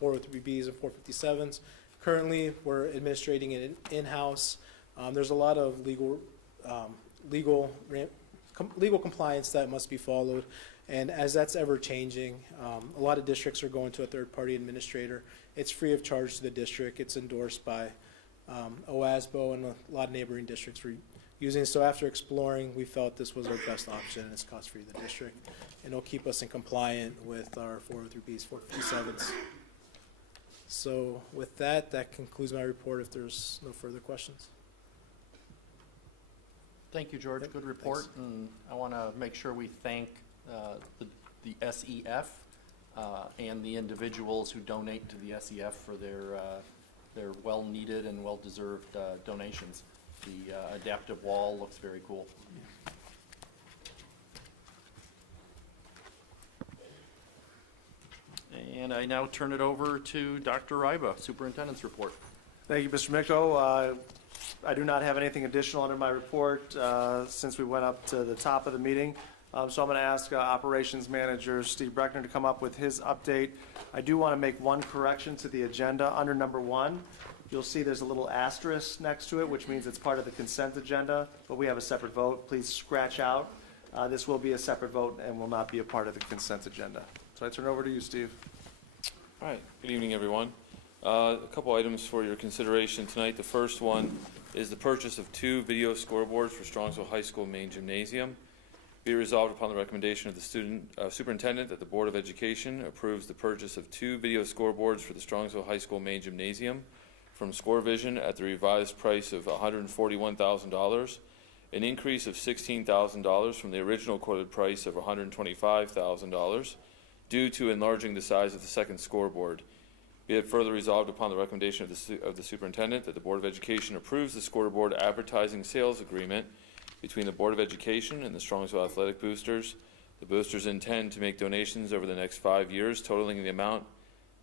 403Bs and 457s. Currently, we're administrating it in-house. There's a lot of legal compliance that must be followed, and as that's ever changing, a lot of districts are going to a third-party administrator. It's free of charge to the district. It's endorsed by OASBO, and a lot of neighboring districts were using it. So after exploring, we felt this was our best option, and it's cost-free to the district, and it'll keep us in compliant with our 403Bs, 457s. So with that, that concludes my report if there's no further questions. Thank you, George. Good report. And I want to make sure we thank the SEF and the individuals who donate to the SEF for their well-needed and well-deserved donations. The adaptive wall looks very cool. And I now turn it over to Dr. Ryba, Superintendent's report. Thank you, Mr. Micko. I do not have anything additional under my report since we went up to the top of the meeting. So I'm going to ask Operations Manager Steve Breckner to come up with his update. I do want to make one correction to the agenda. Under number 1, you'll see there's a little asterisk next to it, which means it's part of the consent agenda, but we have a separate vote. Please scratch out. This will be a separate vote and will not be a part of the consent agenda. So I turn it over to you, Steve. All right, good evening, everyone. A couple items for your consideration tonight. The first one is the purchase of 2 video scoreboards for Strongsville High School main gymnasium. Be it resolved upon the recommendation of the superintendent that the Board of Education approves the purchase of 2 video scoreboards for the Strongsville High School main gymnasium from ScoreVision at the revised price of $141,000, an increase of $16,000 from the original quoted price of $125,000 due to enlarging the size of the second scoreboard. Be it further resolved upon the recommendation of the superintendent that the Board of Education approves the scoreboard advertising sales agreement between the Board of Education and the Strongsville Athletic Boosters. The boosters intend to make donations over the next 5 years, totaling the amount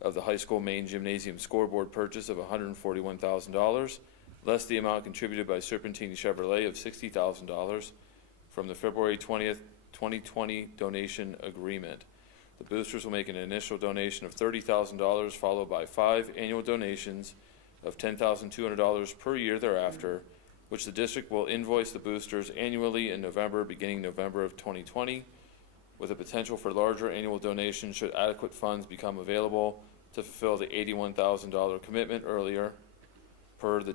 of the high school main gymnasium scoreboard purchase of $141,000, less the amount contributed by Serpentini Chevrolet of $60,000 from the February 20th, 2020 donation agreement. The boosters will make an initial donation of $30,000, followed by 5 annual donations of $10,200 per year thereafter, which the district will invoice the boosters annually in November, beginning November of 2020, with a potential for larger annual donations should adequate funds become available to fulfill the $81,000 commitment earlier per the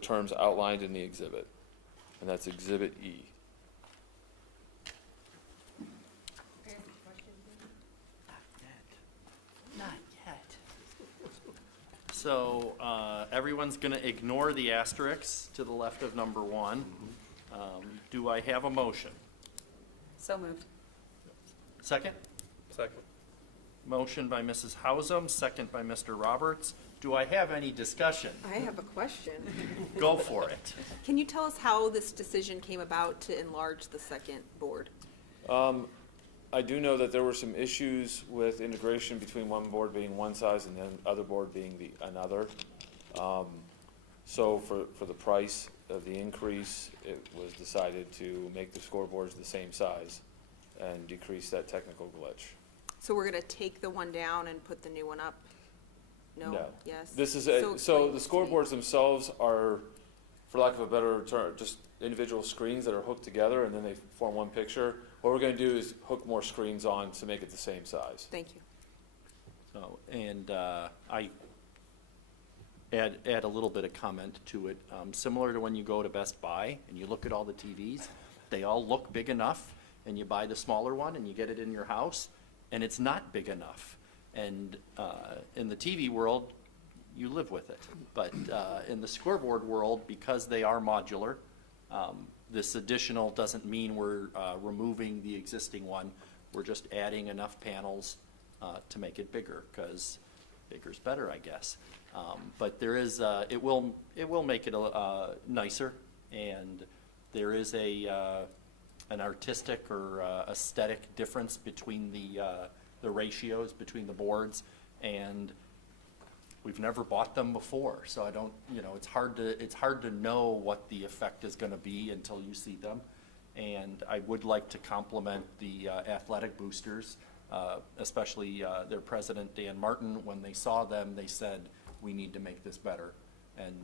terms outlined in the exhibit. And that's Exhibit E. So everyone's going to ignore the asterisks to the left of number 1. Do I have a motion? So moved. Second? Second. Motion by Mrs. Hausum, second by Mr. Roberts. Do I have any discussion? I have a question. Go for it. Can you tell us how this decision came about to enlarge the second board? I do know that there were some issues with integration between one board being one size and then other board being another. So for the price of the increase, it was decided to make the scoreboards the same size and decrease that technical glitch. So we're going to take the one down and put the new one up? No? Yes? This is So so explain the this to me. scoreboards themselves are, for lack of a better term, just individual screens that are hooked together and then they form one picture. What we're going to do is hook more screens on to make it the same size. Thank you. So, and I add a little bit of comment to it. Similar to when you go to Best Buy and you look at all the TVs, they all look big enough, and you buy the smaller one and you get it in your house, and it's not big enough. And in the TV world, you live with it. But in the scoreboard world, because they are modular, this additional doesn't mean we're removing the existing one. We're just adding enough panels to make it bigger, because bigger's better, I guess. But there is, it will make it nicer, and there is an artistic or aesthetic difference between the ratios between the boards, and we've never bought them before, so I don't, it's hard to know what the effect is going to be until you see them. And I would like to compliment the athletic boosters, especially their president, Dan Martin. When they saw them, they said, we need to make this better. And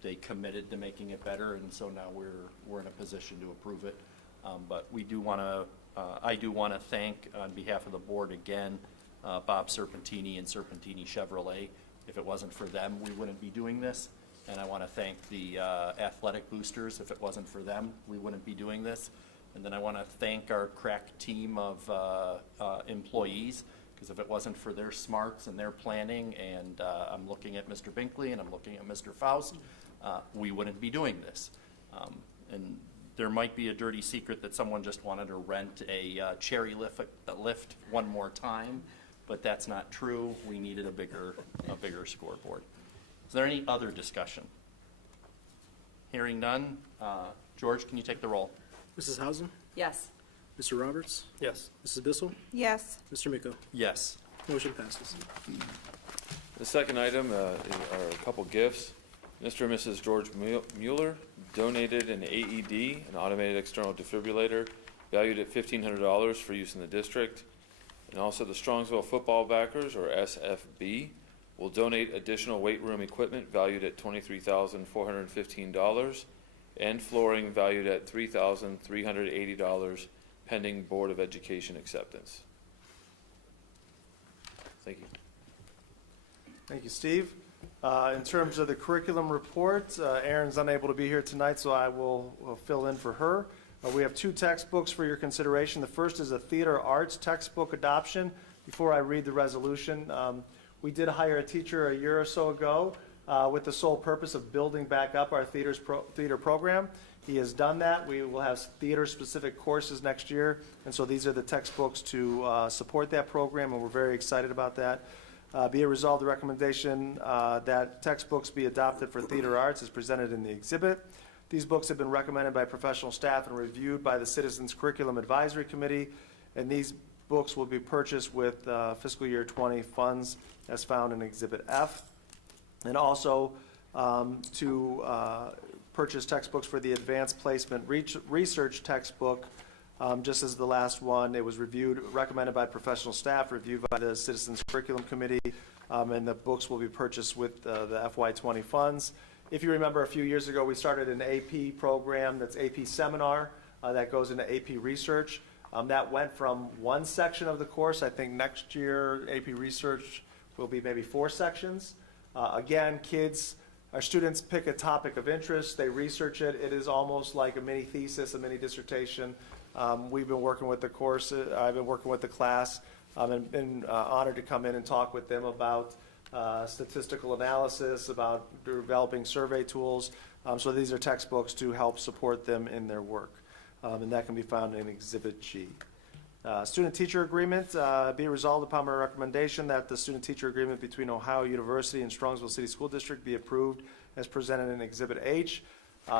they committed to making it better, and so now we're in a position to approve it. But we do want to, I do want to thank, on behalf of the board again, Bob Serpentini and Serpentini Chevrolet. If it wasn't for them, we wouldn't be doing this. And I want to thank the athletic boosters. If it wasn't for them, we wouldn't be doing this. And then I want to thank our crack team of employees, because if it wasn't for their smarts and their planning, and I'm looking at Mr. Binkley and I'm looking at Mr. Faust, we wouldn't be doing this. And there might be a dirty secret that someone just wanted to rent a cherry lift one more time, but that's not true. We needed a bigger scoreboard. Is there any other discussion? Hearing none. George, can you take the roll? Mrs. Hausen, Yes. Mr. Roberts, Yes. Mrs. Bissell, Yes. Mr. Miko. Yes. Motion passes. The second item are a couple gifts. Mr. and Mrs. George Mueller donated an AED, an automated external defibrillator, valued at $1,500 for use in the district. And also the Strongsville Football Backers, or SFB, will donate additional weight room equipment valued at $23,415 and flooring valued at $3,380 pending Board of Education acceptance. Thank you. Thank you, Steve. In terms of the curriculum report, Erin's unable to be here tonight, so I will fill in for her. We have 2 textbooks for your consideration. The first is a theater arts textbook adoption. Before I read the resolution, we did hire a teacher a year or so ago with the sole purpose of building back up our theater program. He has done that. We will have theater-specific courses next year, and so these are the textbooks to support that program, and we're very excited about that. Be it resolved, the recommendation that textbooks be adopted for theater arts is presented in the exhibit. These books have been recommended by professional staff and reviewed by the Citizens Curriculum Advisory Committee, and these books will be purchased with fiscal year 20 funds as found in Exhibit F. And also to purchase textbooks for the Advanced Placement Research textbook. Just as the last one, it was recommended by professional staff, reviewed by the Citizens Curriculum Committee, and the books will be purchased with the FY20 funds. If you remember, a few years ago, we started an AP program that's AP Seminar that goes into AP Research. That went from one section of the course. I think next year, AP Research will be maybe 4 sections. Again, our students pick a topic of interest, they research it. It is almost like a mini thesis, a mini dissertation. We've been working with the course, I've been working with the class, and been honored to come in and talk with them about statistical analysis, about developing survey tools. So these are textbooks to help support them in their work, and that can be found in Exhibit G. Student-teacher agreement, be resolved upon my recommendation that the student-teacher agreement between Ohio University and Strongsville City School District be approved as presented in Exhibit H.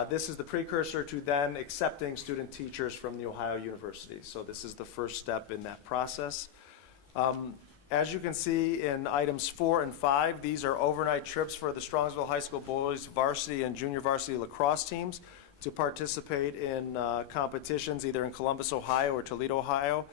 This is the precursor to then accepting student teachers from the Ohio University. So this is the first step in that process. As you can see in items 4 and 5, these are overnight trips for the Strongsville High School boys varsity and junior varsity lacrosse teams to participate in competitions either in Columbus, Ohio or Toledo, Ohio.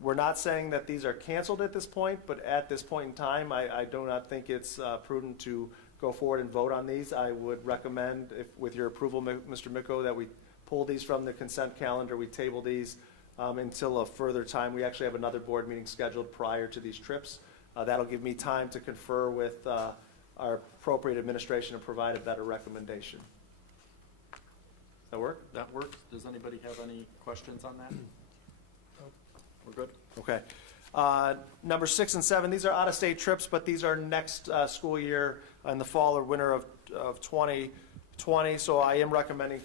We're not saying that these are canceled at this point, but at this point in time, I do not think it's prudent to go forward and vote on these. I would recommend, with your approval, Mr. Miko, that we pull these from the consent calendar. We table these until a further time. We actually have another board meeting scheduled prior to these trips. That'll give me time to confer with our appropriate administration and provide a better recommendation. That work? That works. Does anybody have any questions on that? We're good? Okay. Number 6 and 7, these are out-of-state trips, but these are next school year in the fall or winter of 2020. So I am recommending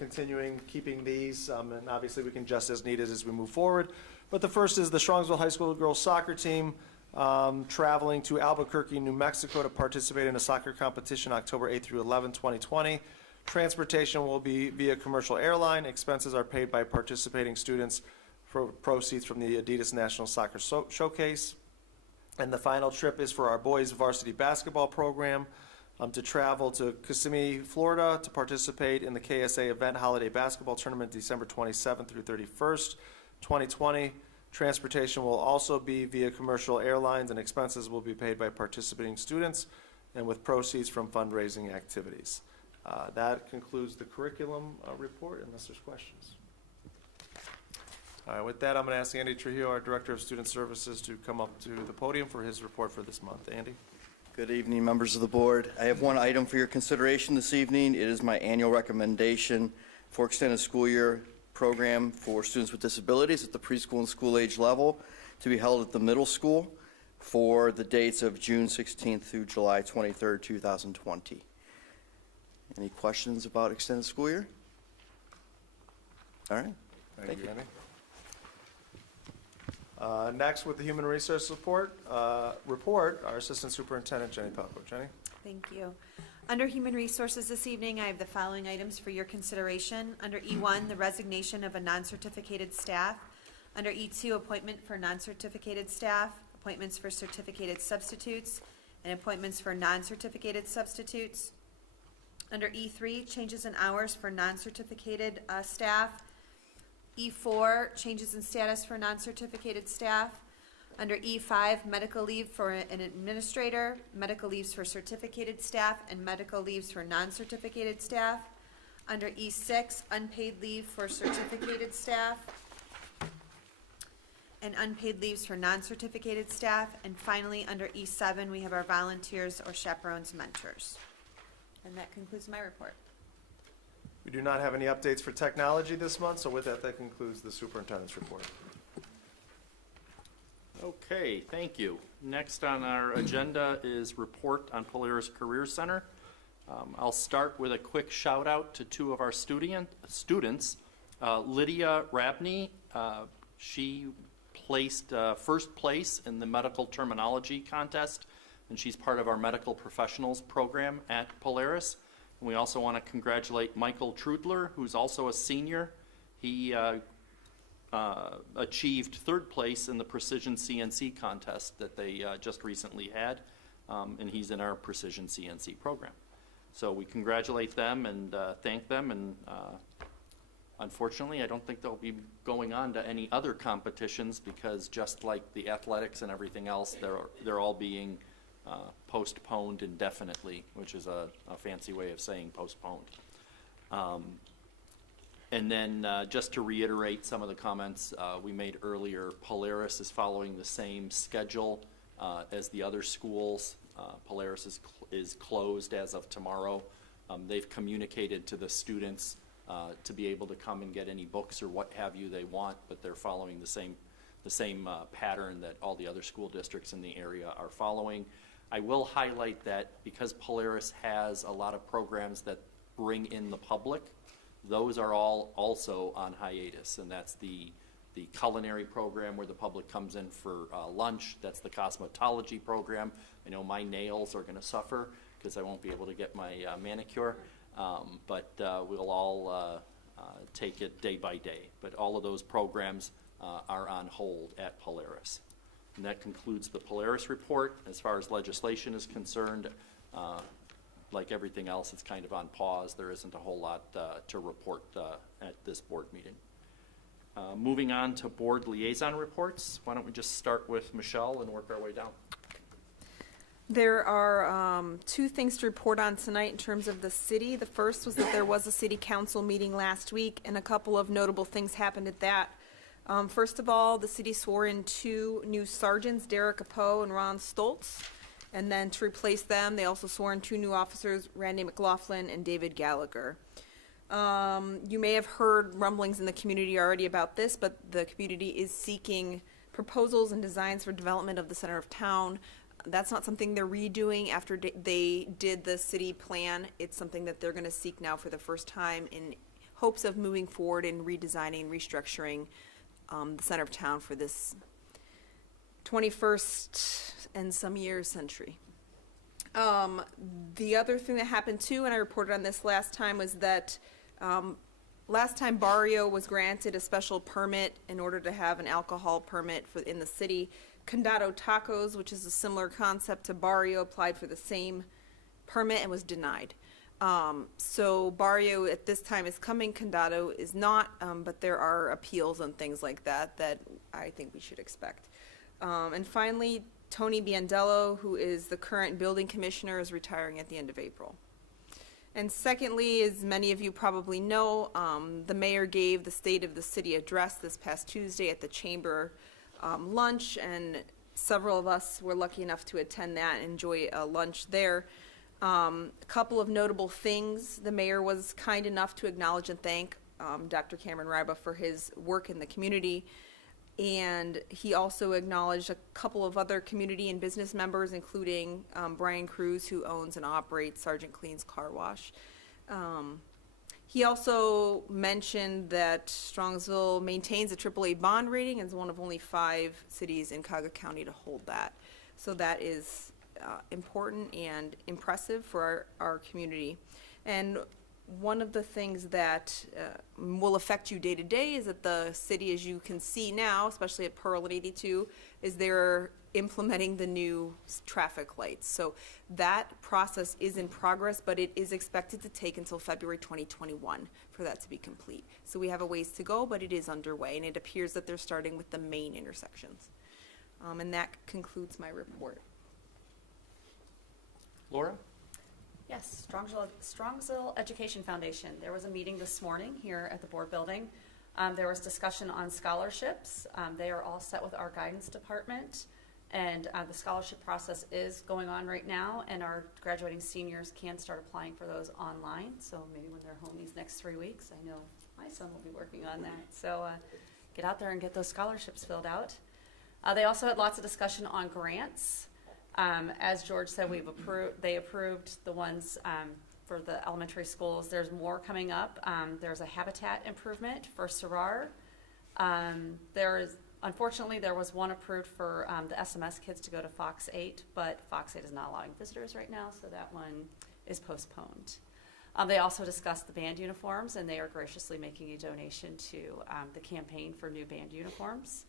keeping these, and obviously we can adjust as needed as we move forward. But the first is the Strongsville High School girls soccer team traveling to Albuquerque, New Mexico to participate in a soccer competition October 8th through 11, 2020. Transportation will be via commercial airline. Expenses are paid by participating students for proceeds from the Adidas National Soccer Showcase. And the final trip is for our boys varsity basketball program to travel to Kissimmee, Florida to participate in the KSA Event Holiday Basketball Tournament December 27th through 31st, 2020. Transportation will also be via commercial airlines, and expenses will be paid by participating students and with proceeds from fundraising activities. That concludes the curriculum report, unless there's questions. All right, with that, I'm going to ask Andy Trujillo, our Director of Student Services, to come up to the podium for his report for this month. Andy? Good evening, members of the board. I have one item for your consideration this evening. It is my annual recommendation for extended school year program for students with disabilities at the preschool and school age level to be held at the middle school for the dates of June 16th through July 23rd, 2020. Any questions about extended school year? All right. Thank you, Jenny. Next, with the Human Resource report, our Assistant Superintendent, Jenny Pelko. Jenny? Thank you. Under Human Resources this evening, I have the following items for your consideration. Under E1, the resignation of a non-certificated staff. Under E2, appointment for non-certificated staff, appointments for certificated substitutes, and appointments for non-certificated substitutes. Under E3, changes in hours for non-certificated staff. E4, changes in status for non-certificated staff. Under E5, medical leave for an administrator, medical leaves for certificated staff, and medical leaves for non-certificated staff. Under E6, unpaid leave for certificated staff, and unpaid leaves for non-certificated staff. And finally, under E7, we have our volunteers or chaperones mentors. And that concludes my report. We do not have any updates for technology this month, so with that, that concludes the superintendent's report. Okay, thank you. Next on our agenda is report on Polaris Career Center. I'll start with a quick shout out to two of our students. Lydia Rabney, she placed first place in the medical terminology contest, and she's part of our medical professionals program at Polaris. And we also want to congratulate Michael Trudler, who's also a senior. He achieved third place in the Precision CNC contest that they just recently had, and he's in our Precision CNC program. So we congratulate them and thank them, and unfortunately I don't think they'll be going on to any other competitions, because just like the athletics and everything else, they're all being postponed indefinitely, which is a fancy way of saying postponed. And then just to reiterate some of the comments we made earlier, Polaris is following the same schedule as the other schools. Polaris is closed as of tomorrow. They've communicated to the students to be able to come and get any books or what have you they want, but they're following the same pattern that all the other school districts in the area are following. I will highlight that because Polaris has a lot of programs that bring in the public, those are all also on hiatus, and that's the culinary program where the public comes in for lunch. That's the cosmetology program. I know my nails are going to suffer because I won't be able to get my manicure, but we'll all take it day by day. But all of those programs are on hold at Polaris. And that concludes the Polaris report. As far as legislation is concerned, like everything else, it's kind of on pause. There isn't a whole lot to report at this board meeting. Moving on to board liaison reports. Why don't we just start with Michelle and work our way down? There are two things to report on tonight in terms of the city. The first was that there was a city council meeting last week, and a couple of notable things happened at that. First of all, the city swore in two new sergeants, Derek Apo and Ron Stoltz. And then to replace them, they also swore in two new officers, Randy McLaughlin and David Gallagher. You may have heard rumblings in the community already about this, but the community is seeking proposals and designs for development of the center of town. That's not something they're redoing after they did the city plan. It's something that they're going to seek now for the first time in hopes of moving forward and redesigning, restructuring the center of town for this 21st and some years century. The other thing that happened too, and I reported on this last time, was that last time Barrio was granted a special permit in order to have an alcohol permit in the city. Condado Tacos, which is a similar concept to Barrio, applied for the same permit and was denied. So Barrio at this time is coming, Condado is not, but there are appeals and things like that that I think we should expect. And finally, Tony Biandello, who is the current building commissioner, is retiring at the end of April. And secondly, as many of you probably know, the mayor gave the State of the City address this past Tuesday at the Chamber lunch, and several of us were lucky enough to attend that and enjoy a lunch there. A couple of notable things. The mayor was kind enough to acknowledge and thank Dr. Cameron Ryba for his work in the community. And he also acknowledged a couple of other community and business members, including Brian Cruz, who owns and operates Sergeant Clean's Car Wash. He also mentioned that Strongsville maintains a AAA bond rating and is one of only 5 cities in Cuyahoga County to hold that. So that is important and impressive for our community. And one of the things that will affect you day to day is that the city, as you can see now, especially at Pearl and 82, is they're implementing the new traffic lights. So that process is in progress, but it is expected to take until February 2021 for that to be complete. So we have a ways to go, but it is underway, and it appears that they're starting with the main intersections. And that concludes my report. Laura? Yes, Strongsville Education Foundation. There was a meeting this morning here at the board building. There was discussion on scholarships. They are all set with our guidance department, and the scholarship process is going on right now, and our graduating seniors can start applying for those online. So maybe when they're home these next 3 weeks, I know my son will be working on that. So get out there and get those scholarships filled out. They also had lots of discussion on grants. As George said, they approved the ones for the elementary schools. There's more coming up. There's a habitat improvement for Sarar. Unfortunately, there was one approved for the SMS kids to go to Fox 8, but Fox 8 is not allowing visitors right now, so that one is postponed. They also discussed the band uniforms, and they are graciously making a donation to the campaign for new band uniforms.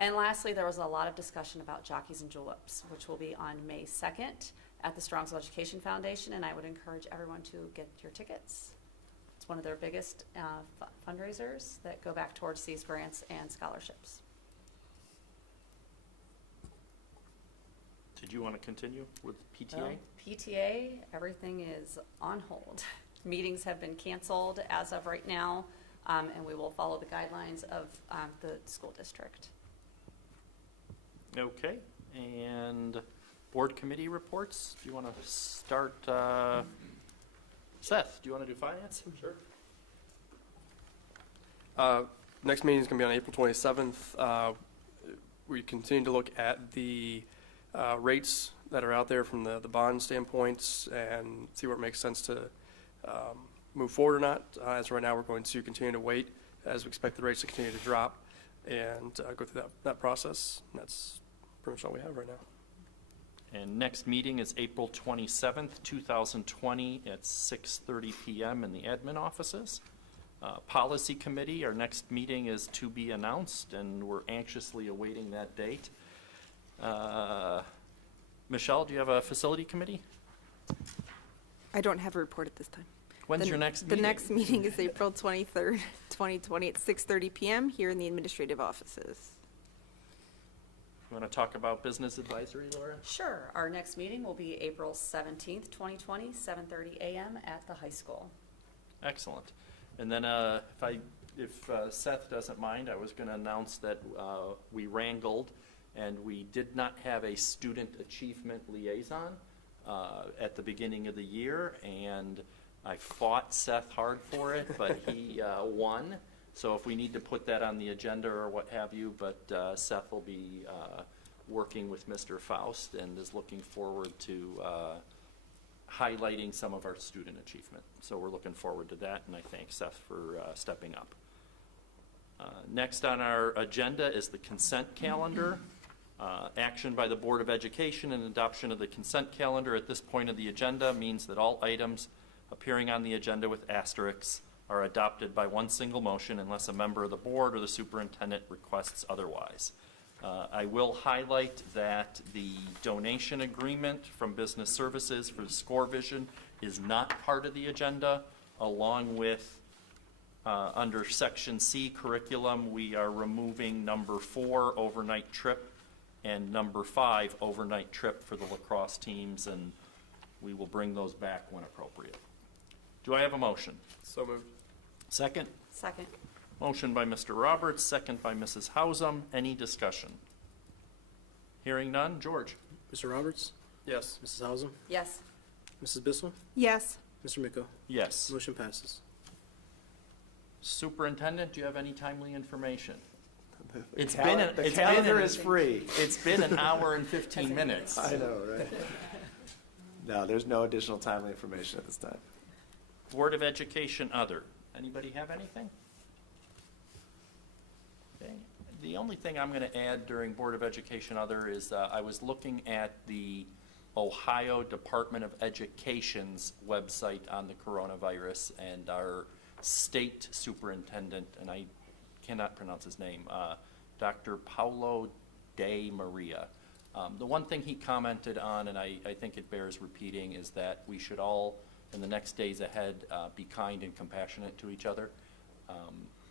And lastly, there was a lot of discussion about Jockeys and Juleps, which will be on May 2nd at the Strongsville Education Foundation, and I would encourage everyone to get your tickets. It's one of their biggest fundraisers that go back towards these grants and scholarships. Did you want to continue with PTA? Well, PTA, everything is on hold. Meetings have been canceled as of right now, and we will follow the guidelines of the school district. Okay, and board committee reports. Do you want to start? Seth, do you want to do finance? Sure. Next meeting is going to be on April 27th. We continue to look at the rates that are out there from the bond standpoints and see where it makes sense to move forward or not. As right now, we're going to continue to wait as we expect the rates to continue to drop and go through that process. And that's pretty much all we have right now. And next meeting is April 27th, 2020 at 6:30 p.m. in the admin offices. Policy committee, our next meeting is to be announced, and we're anxiously awaiting that date. Michelle, do you have a facility committee? I don't have a report at this time. When's your next meeting? The next meeting is April 23rd, 2020 at 6:30 p.m. here in the administrative offices. You want to talk about business advisory, Laura? Sure. Our next meeting will be April 17th, 2020, 7:30 a.m. at the high school. Excellent. And then if Seth doesn't mind, I was going to announce that we wrangled and we did not have a student achievement liaison at the beginning of the year, and I fought Seth hard for it, but he won. So if we need to put that on the agenda or what have you, but Seth will be working with Mr. Faust and is looking forward to highlighting some of our student achievement. So we're looking forward to that, and I thank Seth for stepping up. Next on our agenda is the consent calendar. Action by the Board of Education and adoption of the consent calendar at this point of the agenda means that all items appearing on the agenda with asterisks are adopted by one single motion unless a member of the board or the superintendent requests otherwise. I will highlight that the donation agreement from Business Services for Score Vision is not part of the agenda, along with under Section C curriculum, we are removing number 4, overnight trip, and number 5, overnight trip for the lacrosse teams, and we will bring those back when appropriate. Do I have a motion? So moved. Second? Second. Motion by Mr. Roberts, second by Mrs. Hausum. Any discussion? Hearing none. George? Mr. Roberts? Yes. Mrs. Hausum? Yes. Mrs. Bissell? Yes. Mr. Miko? Yes. Motion passes. Superintendent, do you have any timely information? The calendar is free. It's been an hour and 15 minutes. I know, right? No, there's no additional timely information at this time. Board of Education Other. Anybody have anything? Okay. The only thing I'm going to add during Board of Education Other is I was looking at the Ohio Department of Education's website on the coronavirus, and our state superintendent, and I cannot pronounce his name, Dr. Paulo De Maria. The one thing he commented on, and I think it bears repeating, is that we should all, in the next days ahead, be kind and compassionate to each other.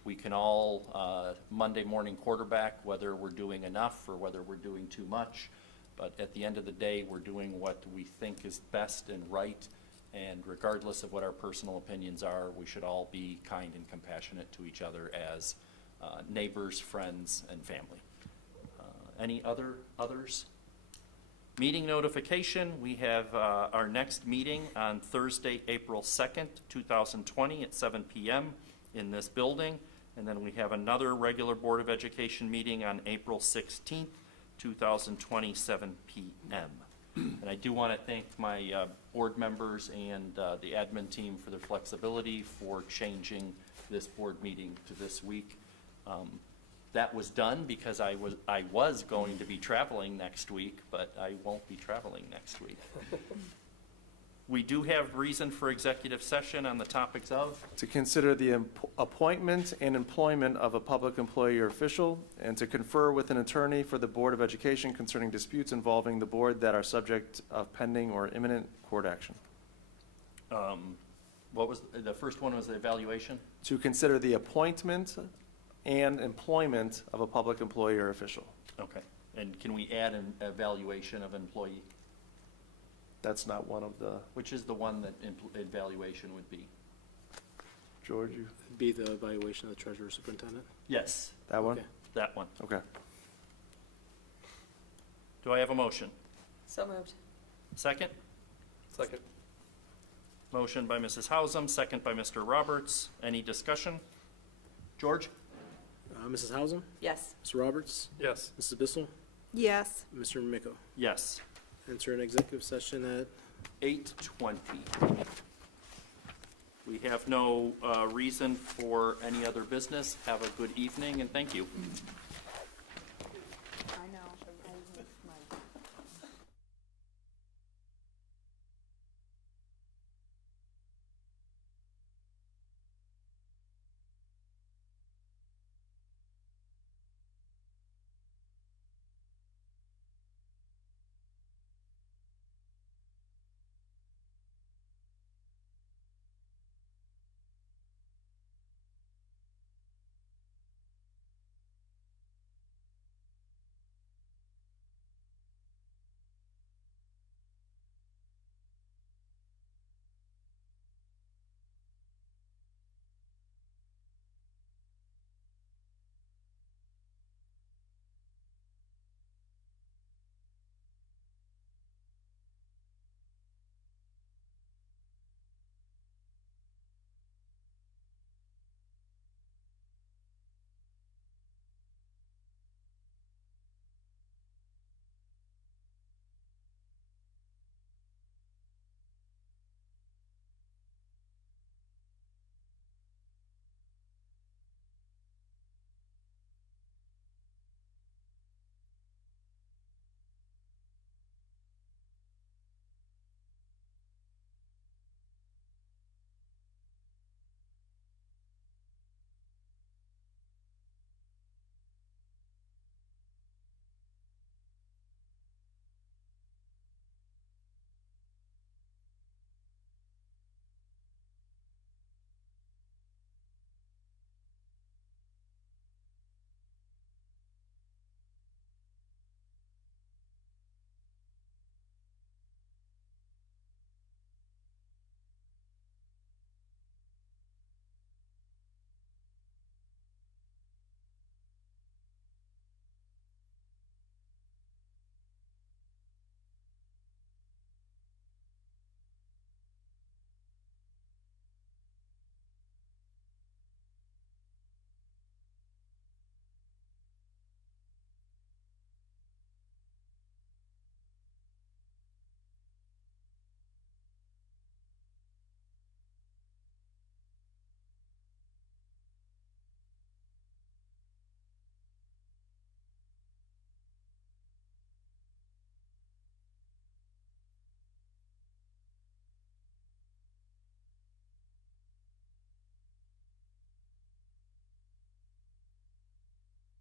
We can all Monday morning quarterback whether we're doing enough or whether we're doing too much, but at the end of the day, we're doing what we think is best and right, and regardless of what our personal opinions are, we should all be kind and compassionate to each other as neighbors, friends, and family. Any others? Meeting notification, we have our next meeting on Thursday, April 2nd, 2020 at 7 p.m. in this building. And then we have another regular Board of Education meeting on April 16th, 2020, 7 p.m. And I do want to thank my board members and the admin team for their flexibility for changing this board meeting to this week. That was done because I was going to be traveling next week, but I won't be traveling next week. We do have reason for executive session on the topics of To consider the appointment and employment of a public employee or official, and to confer with an attorney for the Board of Education concerning disputes involving the board that are subject of pending or imminent court action. what was the first one? Was the evaluation? To consider the appointment and employment of a public employee or official. Okay. And can we add an evaluation of employee? That's not one of the, Which is the one that evaluation would be? George, you, Be the evaluation of the treasurer superintendent. Yes, that one? Okay. that one. Okay. Do I have a motion? So moved. Second? Second. Motion by Mrs. Hausum, second by Mr. Roberts. Any discussion? George? Mrs. Hausum, Yes. Mr. Roberts, Yes. Mrs. Bissell, Yes. Mr. Miko. Yes. Enter an executive session at 8:20. We have no reason for any other business. Have a good evening, and thank you.